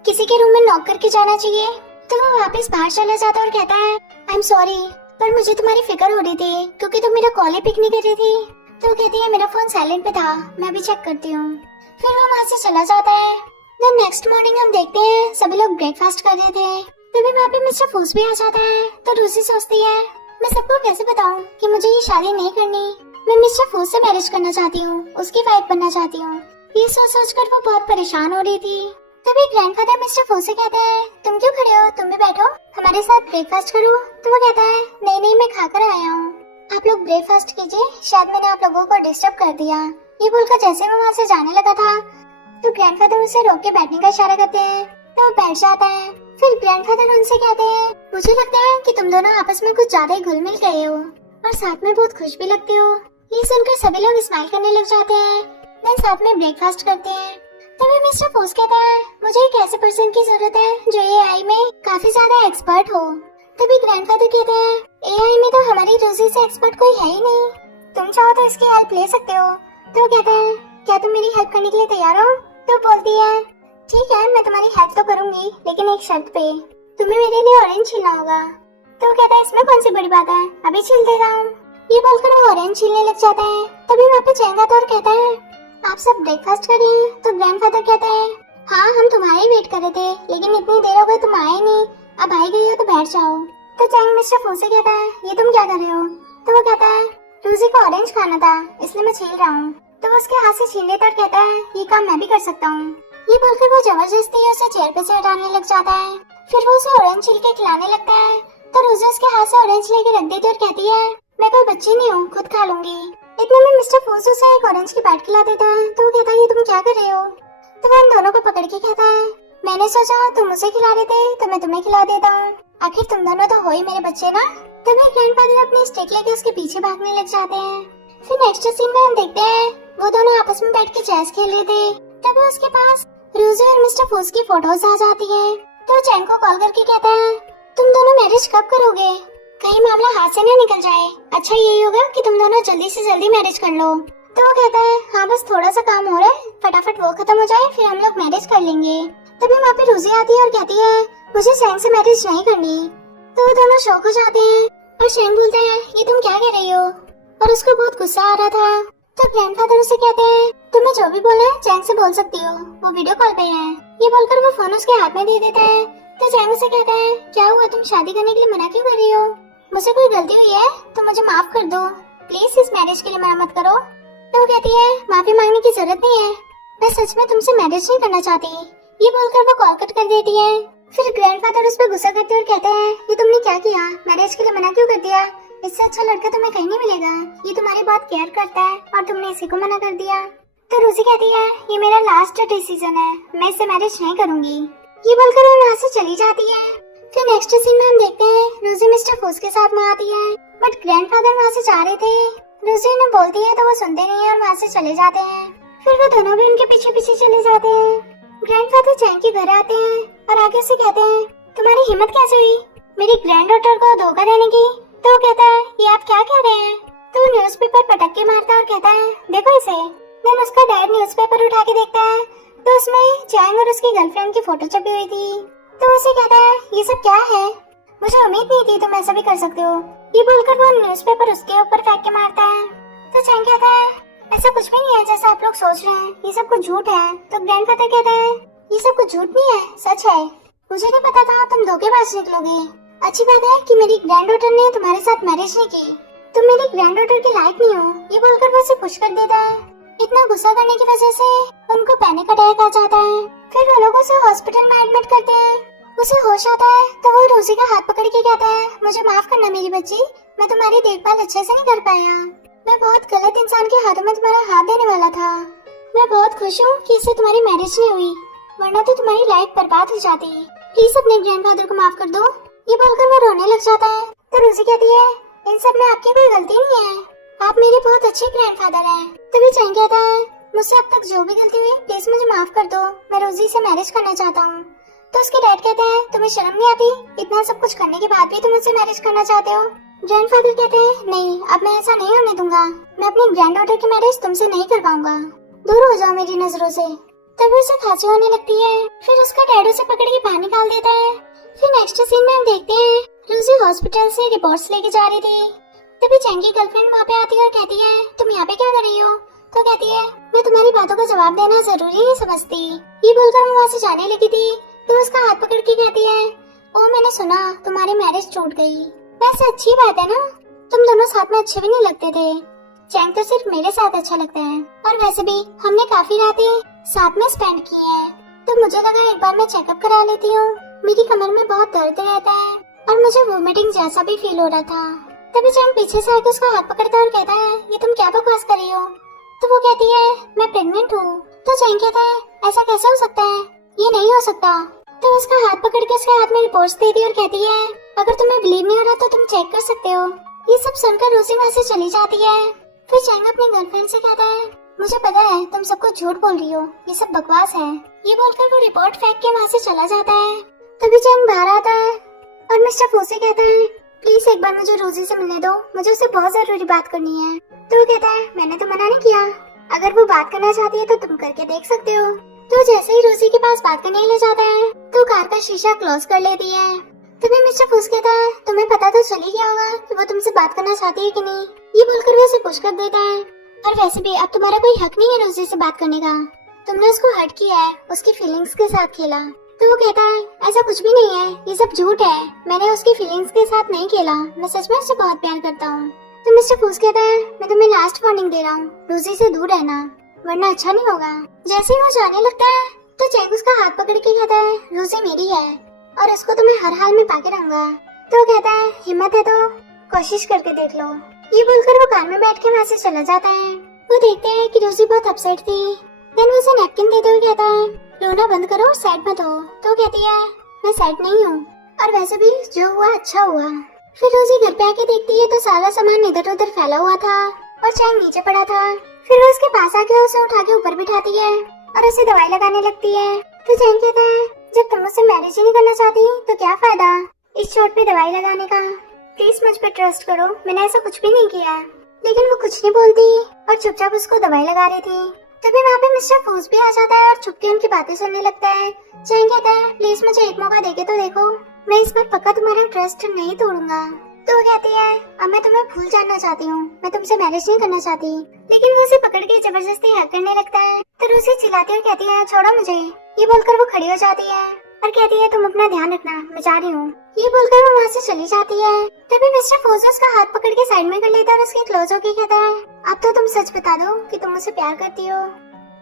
किसी के रूम में नॉक करके जाना चाहिए। तो वो वापस बाहर चला जाता है और कहता है आई एम सॉरी, पर मुझे तुम्हारी फिक्र हो रही थी क्योंकि तुम मेरा कॉल ही पिक नहीं कर रही थी। तो वो कहती है मेरा फोन साइलेंट पे था, मैं अभी चेक करती हूँ। फिर वो वहाँ से चला जाता है। देन नेक्स्ट मॉर्निंग हम देखते हैं सभी लोग ब्रेकफास्ट कर रहे थे, तभी वहाँ पे मिस्टर फूस भी आ जाता है। तो रूसी सोचती है मैं सबको कैसे बताऊं कि मुझे ये शादी नहीं करनी, मैं मिस्टर फूस से मैरिज करना चाहती हूँ, उसकी वाइफ बनना चाहती हूँ। ये सोच कर वो बहुत परेशान हो रही थी। तभी ग्रैंडफादर मिस्टर फूस से कहते हैं तुम क्यों खड़े हो, तुम भी बैठो हमारे साथ ब्रेकफास्ट करो। तो वो कहता है नहीं नहीं मैं खाकर आया हूँ, आप लोग ब्रेकफास्ट कीजिए, शायद मैंने आप लोगों को डिस्टर्ब कर दिया। ये बोलकर जैसे वो वहाँ से जाने लगा था तो ग्रैंडफादर उसे रोक के बैठने का इशारा करते हैं। तो वो बैठ जाता है। फिर ग्रैंडफादर उनसे कहते हैं मुझे लगता है कि तुम दोनों आपस में कुछ ज्यादा ही घुल मिल गए हो और साथ में बहुत खुश भी लगते हो। ये सुनकर सभी लोग स्माइल करने लग जाते हैं। देन साथ में ब्रेकफास्ट करते हैं। तभी मिस्टर फोस कहता है मुझे एक ऐसे पर्सन की जरूरत है जो एआई में काफी ज्यादा एक्सपर्ट हो। तभी ग्रैंडफादर कहते हैं एआई में तो हमारी रोजी से एक्सपर्ट कोई है ही नहीं, तुम चाहो तो इसकी हेल्प ले सकते हो। तो कहता है क्या तुम मेरी हेल्प करने के लिए तैयार हो? तो बोलती है ठीक है मैं तुम्हारी हेल्प तो करूंगी लेकिन एक शर्त पे, तुम्हें मेरे लिए ऑरेंज छीलना होगा। तो कहता है इसमें कौन सी बड़ी बात है, अभी छील दे रहा हूँ। ये बोलकर वो ऑरेंज छीलने लग जाता है। तभी वहाँ पे चैंग आता है और कहता है आप सब ब्रेकफास्ट कर रहे हैं? तो ग्रैंडफादर कहता है हाँ हम तुम्हारा ही वेट कर रहे थे लेकिन इतनी देर हो गई तुम आए नहीं, अब आई गई हो तो बैठ जाओ। तो चैंग मिस्टर फू से कहता है ये तुम क्या कर रहे हो? तो वो कहता है रूजी को ऑरेंज खाना था इसलिए मैं छील रहा हूँ। तो वो उसके हाथ से छीन लेता और कहता है ये काम मैं भी कर सकता हूँ। ये बोलकर वो जबरदस्ती उसे चेयर पे से हटाने लग जाता है। फिर वो उसे ऑरेंज छील के खिलाने लगता है। तो रोजी उसके हाथ से ऑरेंज लेके रख देती और कहती है मैं कोई बच्ची नहीं हूँ, खुद खा लूंगी। इतने में मिस्टर फूस उसे एक ऑरेंज की बाइट खिला देता है। तो वो कहता है ये तुम क्या कर रहे हो? तो वो उन दोनों को पकड़ के कहता है मैंने सोचा तुम उसे खिला रहे थे तो मैं तुम्हें खिला देता हूँ, आखिर तुम दोनों तो हो ही मेरे बच्चे ना। तभी ग्रैंडफादर अपनी स्टिक लेके उसके पीछे भागने लग जाते हैं। फिर नेक्स्ट सीन में हम देखते हैं वो दोनों आपस में बैठ के चेस खेल रहे थे। तभी उसके पास रूजी और मिस्टर फूस की फोटोज आ जाती है। तो चैंग को कॉल करके कहता है तुम दोनों मैरिज कब करोगे, कहीं मामला हाथ से न निकल जाए। अच्छा यही होगा कि तुम दोनों जल्दी से जल्दी मैरिज कर लो। तो वो कहता है हाँ बस थोड़ा सा काम हो रहा है, फटाफट वो खत्म हो जाए फिर हम लोग मैरिज कर लेंगे। तभी वहाँ पे रूजी आती है और कहती है मुझे चैंग से मैरिज नहीं करनी। तो वो दोनों शौक हो जाते हैं और चैंग बोलता है ये तुम क्या कह रही हो, और उसको बहुत गुस्सा आ रहा था। तो ग्रैंडफादर उसे कहते हैं तुम्हें जो भी बोलना है चैंग से बोल सकती हो, वो वीडियो कॉल पे है। ये बोलकर वो फोन उसके हाथ में दे देता है। तो चैंग उसे कहता है क्या हुआ, तुम शादी करने के लिए मना क्यों कर रही हो? मुझसे कोई गलती हुई है तो मुझे माफ कर दो, प्लीज इस मैरिज के लिए मना मत करो। तो वो कहती है माफी मांगने की जरूरत नहीं है, मैं सच में तुमसे मैरिज नहीं करना चाहती। ये बोलकर वो कॉल कट कर देती है। फिर ग्रैंडफादर उस पर गुस्सा करते और कहते हैं, ये तुमने क्या किया, मैरिज के लिए मना क्यों कर दिया, इससे अच्छा लड़का तुम्हें कहीं नहीं मिलेगा, ये तुम्हारी बहुत केयर करता है और तुमने इसी को मना कर दिया। तो रोजी कहती है, ये मेरा लास्ट डिसीजन है, मैं इससे मैरिज नहीं करूंगी। ये बोलकर वो वहाँ से चली जाती है। फिर नेक्स्ट सीन में हम देखते हैं रोजी मिस्टर फूस के साथ वहाँ आती है, बट ग्रैंडफादर वहाँ से जा रहे थे। रोजी उन्हें बोलती है तो वो सुनते नहीं है और वहाँ से चले जाते हैं। फिर वो दोनों भी उनके पीछे पीछे चले जाते हैं। ग्रैंडफादर चैंग के घर आते हैं और आगे से कहते हैं, तुम्हारी हिम्मत कैसे हुई मेरी ग्रैंड डॉटर को धोखा देने की। तो वो कहता है, ये आप क्या कह रहे हैं। तो वो न्यूज़पेपर पटक के मारता है और कहता है, देखो इसे। देन उसका डैड न्यूज़पेपर उठा के देखता है तो उसमें चैंग और उसकी गर्लफ्रेंड की फोटो छपी हुई थी। तो उसे कहता है, ये सब क्या है, मुझे उम्मीद नहीं थी तुम ऐसा भी कर सकते हो। ये बोलकर वो न्यूज़पेपर उसके ऊपर फेंक के मारता है। तो चैंग कहता है, ऐसा कुछ भी नहीं है जैसा आप लोग सोच रहे हैं, ये सब कुछ झूठ है। तो ग्रैंडफादर कहता है, ये सब कुछ झूठ नहीं है, सच है, मुझे नहीं पता था तुम धोखेबाज निकलोगे। अच्छी बात है कि मेरी ग्रैंड डॉटर ने तुम्हारे साथ मैरिज नहीं की, तुम मेरी ग्रैंड डॉटर के लायक नहीं हो। ये बोलकर वो उसे पुश कर देता है। इतना गुस्सा करने की वजह से उनको पैनिक अटैक आ जाता है। फिर वो लोग उसे हॉस्पिटल में एडमिट करते हैं। उसे होश आता है तो वो रोजी का हाथ पकड़ के कहता है, मुझे माफ करना मेरी बच्ची, मैं तुम्हारी देखभाल अच्छे से नहीं कर पाया, मैं बहुत गलत इंसान के हाथों में तुम्हारा हाथ देने वाला था। मैं बहुत खुश हूँ कि इससे तुम्हारी मैरिज नहीं हुई, वरना तो तुम्हारी लाइफ बर्बाद हो जाती। प्लीज अपने ग्रैंडफादर को माफ कर दो। ये बोलकर वो रोने लग जाता है। तो रोजी कहती है, इन सब में आपकी कोई गलती नहीं है, आप मेरे बहुत अच्छे ग्रैंडफादर हैं। तभी चैंग कहता है, मुझसे अब तक जो भी गलती हुई प्लीज मुझे माफ कर दो, मैं रोजी से मैरिज करना चाहता हूँ। तो उसके डैड कहते हैं, तुम्हें शर्म नहीं आती, इतना सब कुछ करने के बाद भी तुम मुझसे मैरिज करना चाहते हो। ग्रैंडफादर कहते हैं, नहीं अब मैं ऐसा नहीं होने दूंगा, मैं अपनी ग्रैंड डॉटर की मैरिज तुमसे नहीं कर पाऊंगा, दूर हो जाओ मेरी नजरों से। तभी उसे खांसी होने लगती है। फिर उसका डैड उसे पकड़ के बाहर निकाल देता है। फिर नेक्स्ट सीन में हम देखते हैं रोजी हॉस्पिटल से रिपोर्ट्स लेके जा रही थी। तभी चैंग की गर्लफ्रेंड वहाँ पे आती है और कहती है, तुम यहाँ पे क्या कर रही हो। तो कहती है, मैं तुम्हारी बातों का जवाब देना जरूरी नहीं समझती। ये बोलकर वो वहाँ से जाने लगी थी तो उसका हाथ पकड़ के कहती है, ओ मैंने सुना तुम्हारी मैरिज टूट गई, वैसे अच्छी बात है ना, तुम दोनों साथ में अच्छे भी नहीं लगते थे, चैंग तो सिर्फ मेरे साथ अच्छा लगता है, और वैसे भी हमने काफी रातें साथ में स्पेंड की है, तो मुझे लगा एक बार मैं चेकअप करा लेती हूँ। मेरी कमर में बहुत दर्द रहता है और मुझे वोमिटिंग जैसा भी फील हो रहा था। तभी चैंग पीछे से आके उसका हाथ पकड़ता है और कहता है, ये तुम क्या बकवास कर रही हो। तो वो कहती है, मैं प्रेग्नेंट हूँ। तो चैंग कहता है, ऐसा कैसे हो सकता है, ये नहीं हो सकता। तो उसका हाथ पकड़ के उसके हाथ में रिपोर्ट्स देती है और कहती है, अगर तुम्हें बिलीव नहीं हो रहा तो तुम चेक कर सकते हो। ये सब सुनकर रोजी वहाँ से चली जाती है। फिर चैंग अपनी गर्लफ्रेंड से कहता है, मुझे पता है तुम सब कुछ झूठ बोल रही हो, ये सब बकवास है। ये बोलकर वो रिपोर्ट फेंक के वहाँ से चला जाता है। तभी चैंग बाहर आता है और मिस्टर फू से कहता है, प्लीज एक बार मुझे रोजी से मिलने दो, मुझे उससे बहुत जरूरी बात करनी है। तो वो कहता है, मैंने तो मना नहीं किया, अगर वो बात करना चाहती है तो तुम करके देख सकते हो। तो जैसे ही रोजी के पास बात करने के लिए जाता है तो कार का शीशा क्लोज कर लेती है। तभी मिस्टर फूस कहता है, तुम्हें पता तो चल ही गया होगा कि वो तुमसे बात करना चाहती है कि नहीं। ये बोलकर वो उसे पुश कर देता है, और वैसे भी अब तुम्हारा कोई हक नहीं है रोजी से बात करने का, तुमने उसको हर्ट किया है, उसकी फीलिंग्स के साथ खेला। तो वो कहता है, ऐसा कुछ भी नहीं है, ये सब झूठ है, मैंने उसकी फीलिंग्स के साथ नहीं खेला, मैं सच में उससे बहुत प्यार करता हूँ। तो मिस्टर फूस कहता है, मैं तुम्हें लास्ट वार्निंग दे रहा हूँ, रोजी से दूर रहना, वरना अच्छा नहीं होगा। जैसे ही वो जाने लगता है तो चैंग उसका हाथ पकड़ के कहता है, रोजी मेरी है और इसको तो मैं हर हाल में पाके रहूंगा। तो वो कहता है, हिम्मत है तो कोशिश करके देख लो। ये बोलकर वो कार में बैठ के वहाँ से चला जाता है। वो देखते हैं कि रोजी बहुत अपसेट थी। देन वो उसे नैपकिन देते हुए कहता है, रोना बंद करो और सैड मत हो। तो कहती है, मैं सैड नहीं हूँ, और वैसे भी जो हुआ अच्छा हुआ। फिर रोजी घर पे आके देखती है तो सारा सामान इधर उधर फैला हुआ था और चैंग नीचे पड़ा था। फिर वो उसके पास आके उसे उठा के ऊपर बिठाती है और उसे दवाई लगाने लगती है। तो चैंग कहता है, जब तुम मुझसे मैरिज ही नहीं करना चाहती तो क्या फायदा इस चोट पे दवाई लगाने का, प्लीज मुझ पे ट्रस्ट करो, मैंने ऐसा कुछ भी नहीं किया। लेकिन वो कुछ नहीं बोलती और चुपचाप उसको दवाई लगा रही थी। तभी वहाँ पे मिस्टर फूस भी आ जाता है और चुपके उनकी बातें सुनने लगता है। चैंग कहता है, प्लीज मुझे एक मौका देके तो देखो, मैं इस बार पक्का तुम्हारा ट्रस्ट नहीं तोड़ूंगा। तो वो कहती है, अब मैं तुम्हें भूल जानना चाहती हूँ, मैं तुमसे मैरिज नहीं करना चाहती। लेकिन वो उसे पकड़ के जबरदस्ती हक करने लगता है। तो रूसी चिल्लाती और कहती है, छोड़ो मुझे। ये बोलकर वो खड़ी हो जाती है और कहती है, तुम अपना ध्यान रखना, मैं जा रही हूँ। ये बोलकर वो वहाँ से चली जाती है। तभी मिस्टर फोज उसका हाथ पकड़ के साइड में कर लेता है और उसके क्लोज होके कहता है, अब तो तुम सच बता दो कि तुम मुझसे प्यार करती हो।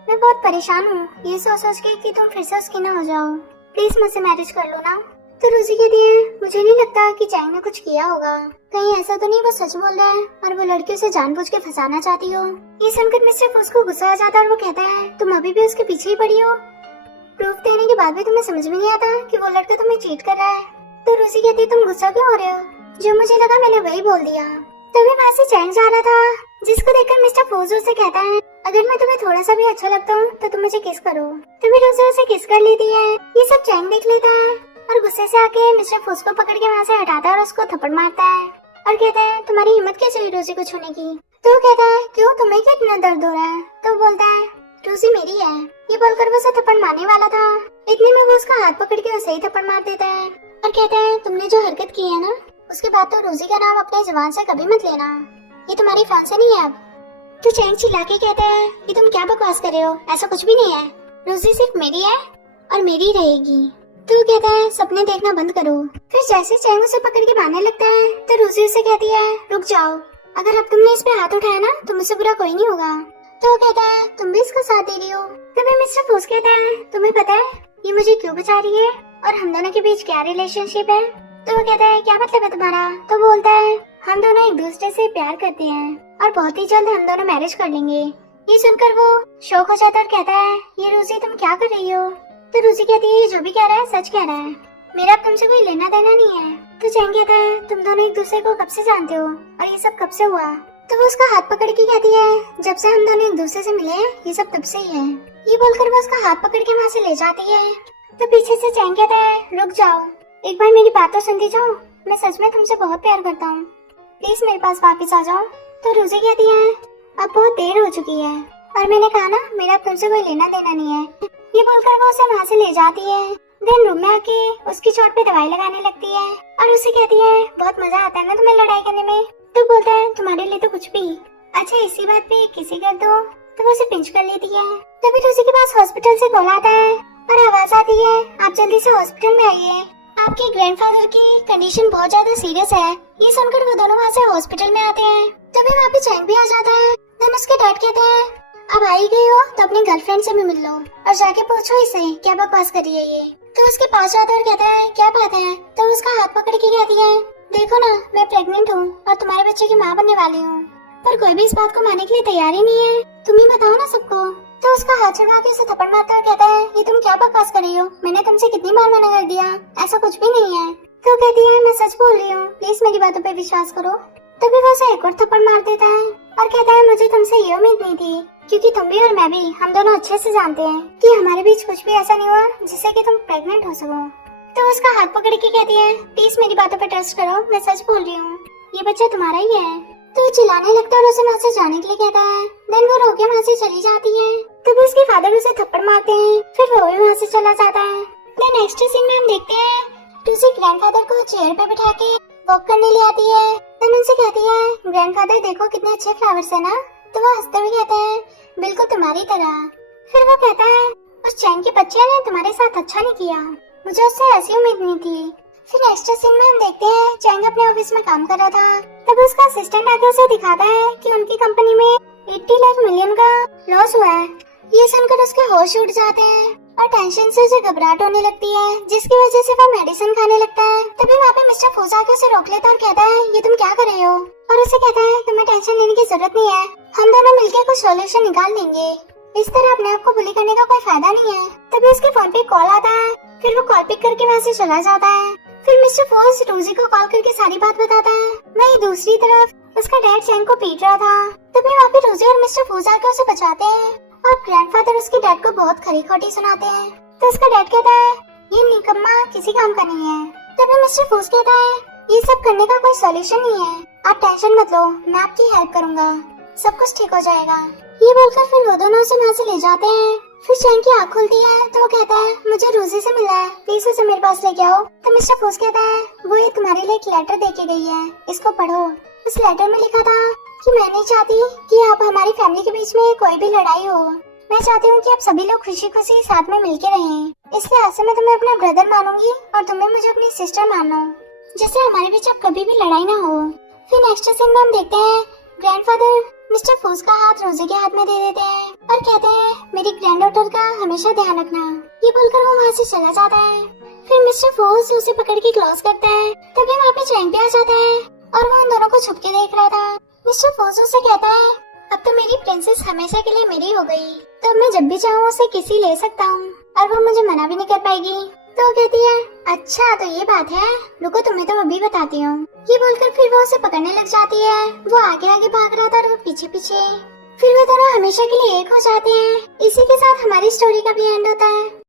मैं बहुत परेशान हूँ ये सोच सोच के कि तुम फिर से उसकी न हो जाओ। प्लीज मुझसे मैरिज कर लो ना। तो रोजी कहती है मुझे नहीं लगता कि चैंग ने कुछ किया होगा, कहीं ऐसा तो नहीं वो सच बोल रहा है और वो लड़की उसे जानबूझ के फंसाना चाहती हो। ये सुनकर मिस्टर फूस को गुस्सा आ जाता है और वो कहता है तुम अभी भी उसके पीछे ही पड़ी हो, प्रूफ देने के बाद भी तुम्हें समझ में नहीं आता कि वो लड़का तुम्हें चीट कर रहा है। तो रोजी कहती है तुम गुस्सा क्यों हो रहे हो, जो मुझे लगा मैंने वही बोल दिया। तभी वहाँ से चैंग जा रहा था, जिसको देखकर मिस्टर फूस उसे कहता है अगर मैं तुम्हें थोड़ा सा भी अच्छा लगता हूँ तो तुम मुझे किस करो। तभी रोजी उसे किस कर लेती है। ये सब चैंग देख लेता है और गुस्से से आके मिस्टर फूस को पकड़ के वहाँ से हटाता है और उसको थप्पड़ मारता है और कहता है तुम्हारी हिम्मत कैसे हुई रोजी को छूने की। तो वो कहता है क्यों तुम्हें क्या इतना दर्द हो रहा है। तो वो बोलता है रोजी मेरी है। ये बोलकर वो उसे थप्पड़ मारने वाला था, इतने में वो उसका हाथ पकड़ के उसे ही थप्पड़ मार देता है और कहता है तुमने जो हरकत की है ना उसके बाद तो रोजी का नाम अपने जुबान से कभी मत लेना, ये तुम्हारी फैंसी नहीं है अब। तो चैंग चिल्ला के कहता है कि तुम क्या बकवास कर रहे हो, ऐसा कुछ भी नहीं है, रोजी सिर्फ मेरी है और मेरी रहेगी। तो कहता है सपने देखना बंद करो। फिर जैसे चैंग उसे पकड़ के बांधने लगता है तो रोजी उसे कहती है रुक जाओ, अगर अब तुमने इस पे हाथ उठाया ना तो मुझसे बुरा कोई नहीं होगा। तो वो कहता है तुम भी इसका साथ दे रही हो। तभी मिस्टर फूस कहता है तुम्हें पता है ये मुझे क्यों बचा रही है और हम दोनों के बीच क्या रिलेशनशिप है। तो वो कहता है क्या मतलब है तुम्हारा। तो बोलता है हम दोनों एक दूसरे से प्यार करते हैं और बहुत ही जल्द हम दोनों मैरिज कर लेंगे। ये सुनकर वो शौक हो जाता है और कहता है ये रोजी तुम क्या कर रही हो। तो रोजी कहती है ये जो भी कह रहा है सच कह रहा है, मेरा अब तुमसे कोई लेना देना नहीं है। तो चैंग कहता है तुम दोनों एक दूसरे को कब से जानते हो और ये सब कब से हुआ। तो वो उसका हाथ पकड़ के कहती है जब से हम दोनों एक दूसरे से मिले हैं ये सब तब से ही है। ये बोलकर वो उसका हाथ पकड़ के वहाँ से ले जाती है। तो पीछे से चैंग कहता है रुक जाओ, एक बार मेरी बात तो सुनती जाओ, मैं सच में तुमसे बहुत प्यार करता हूँ, प्लीज मेरे पास वापस आ जाओ। तो रोजी कहती है अब बहुत देर हो चुकी है और मैंने कहा ना मेरा तुमसे कोई लेना देना नहीं है। ये बोलकर वो उसे वहाँ से ले जाती है। देन रूम में आके उसकी चोट पे दवाई लगाने लगती है और उसे कहती है बहुत मजा आता है ना तुम्हें लड़ाई करने में। तो बोलता है तुम्हारे लिए तो कुछ भी, अच्छा इसी बात पे किसी कर दो। तो वो उसे पिंच कर लेती है। तभी रोजी के पास हॉस्पिटल से कॉल आता है और आवाज आती है आप जल्दी से हॉस्पिटल में आइए, आपके ग्रैंडफादर की कंडीशन बहुत ज्यादा सीरियस है। ये सुनकर वो दोनों वहाँ से हॉस्पिटल में आते हैं। तभी वहाँ पे चैंग भी आ जाता है। देन उसके डैड कहते हैं अब आई गई हो तो अपनी गर्लफ्रेंड से भी मिल लो और जाके पूछो इसे क्या बकवास कर रही है ये। तो उसके पास जाता है और कहता है क्या बात है। तो उसका हाथ पकड़ के कहती है देखो ना मैं प्रेग्नेंट हूँ और तुम्हारे बच्चे की माँ बनने वाली हूँ, पर कोई भी इस बात को मानने के लिए तैयार ही नहीं है, तुम ही बताओ ना सबको। तो उसका हाथ छुड़ा के उसे थप्पड़ मारता है और कहता है ये तुम क्या बकवास कर रही हो, मैंने तुमसे कितनी बार मना कर दिया, ऐसा कुछ भी नहीं है। तो कहती है मैं सच बोल रही हूँ, प्लीज मेरी बातों पे विश्वास करो। तभी वो उसे एक और थप्पड़ मार देता है और कहता है मुझे तुमसे ये उम्मीद नहीं थी, क्योंकि तुम भी और मैं भी हम दोनों अच्छे से जानते हैं कि हमारे बीच कुछ भी ऐसा नहीं हुआ जिससे कि तुम प्रेग्नेंट हो सको। तो उसका हाथ पकड़ के कहती है प्लीज मेरी बातों पे ट्रस्ट करो, मैं सच बोल रही हूँ, ये बच्चा तुम्हारा ही है। तो चिल्लाने लगता है और उसे वहाँ से जाने के लिए कहता है। देन वो रोके वहाँ से चली जाती है। तभी उसके फादर उसे थप्पड़ मारते हैं, फिर वो भी वहाँ से चला जाता है। देन नेक्स्ट सीन में हम देखते हैं टूसी ग्रैंडफादर को चेयर पे बिठा के वॉक करने ले आती है। देन उनसे कहती है ग्रैंडफादर देखो कितने अच्छे फ्लावर्स है ना। तो वो हंसते हुए कहते हैं बिल्कुल तुम्हारी तरह। फिर वो कहता है उस चैंग के बच्चे ने तुम्हारे साथ अच्छा नहीं किया, मुझे उससे ऐसी उम्मीद नहीं थी। फिर नेक्स्ट सीन में हम देखते हैं चैंग अपने ऑफिस में काम कर रहा था। तब उसका असिस्टेंट आके उसे दिखाता है कि उनकी कंपनी में 80 लाख मिलियन का लॉस हुआ है। ये सुनकर उसके होश उड़ जाते हैं और टेंशन से उसे घबराहट होने लगती है, जिसकी वजह से वो मेडिसिन खाने लगता है। तभी वहाँ पे मिस्टर फूस आके उसे रोक लेता है और कहता है ये तुम क्या कर रहे हो। और उसे कहता है तुम्हें टेंशन लेने की जरूरत नहीं है, हम दोनों मिलकर कुछ सोल्यूशन निकाल लेंगे, इस तरह अपने आप को बुली करने का कोई फायदा नहीं है। तभी उसके फोन पे कॉल आता है, फिर वो कॉल पिक करके वहाँ से चला जाता है। फिर मिस्टर फूस रोजी को कॉल करके सारी बात बताता है। वहीं दूसरी तरफ उसका डैड चैंग को पीट रहा था। तभी वहाँ पे रोजी और मिस्टर फूस आकर उसे बचाते हैं और ग्रैंडफादर उसके डैड को बहुत खरी खोटी सुनाते हैं। तो उसका डैड कहता है ये निकम्मा किसी काम का नहीं है। तभी मिस्टर फूस कहता है ये सब करने का कोई सॉल्यूशन नहीं है, आप टेंशन मत लो, मैं आपकी हेल्प करूँगा, सब कुछ ठीक हो जाएगा। ये बोलकर फिर वो दोनों उसे वहाँ से ले जाते हैं। फिर चैंग की आँख खुलती है तो वो कहता है मुझे रोजी से मिला है, प्लीज उसे मेरे पास लेके आओ। तो मिस्टर फूस कहता है वो ये तुम्हारे लिए एक लेटर देके गई है, इसको पढ़ो। उस लेटर में लिखा था कि मैं नहीं चाहती कि आप हमारी फैमिली के बीच में कोई भी लड़ाई हो, मैं चाहती हूँ कि आप सभी लोग खुशी खुशी साथ में मिलके रहें। इसलिए आज से मैं तुम्हें अपना ब्रदर मानूंगी और तुम्हें मुझे अपनी सिस्टर मानो, जिससे हमारे बीच अब कभी भी लड़ाई ना हो। फिर नेक्स्ट सीन में हम देखते हैं ग्रैंडफादर मिस्टर फूस का हाथ रोजी के हाथ में दे देते हैं और कहते हैं मेरी ग्रैंड डॉटर का हमेशा ध्यान रखना। ये बोलकर वो वहाँ से चला जाता है। फिर मिस्टर फोर्स उसे पकड़ के क्लोज करता है। तभी वहाँ पे चैंग भी आ जाता है और वो उन दोनों को छुप के देख रहा था। मिस्टर फोर्स उसे कहता है, अब तो मेरी प्रिंसेस हमेशा के लिए मेरी हो गई, तो अब मैं जब भी चाहूँ उसे किसी ले सकता हूँ और वो मुझे मना भी नहीं कर पाएगी। तो वो कहती है, अच्छा तो ये बात है, रुको तुम्हें तो अभी बताती हूँ। ये बोलकर फिर वो उसे पकड़ने लग जाती है। वो आगे आगे भाग रहा था और वो पीछे पीछे। फिर वो दोनों हमेशा के लिए एक हो जाते हैं। इसी के साथ हमारी स्टोरी का भी एंड होता है।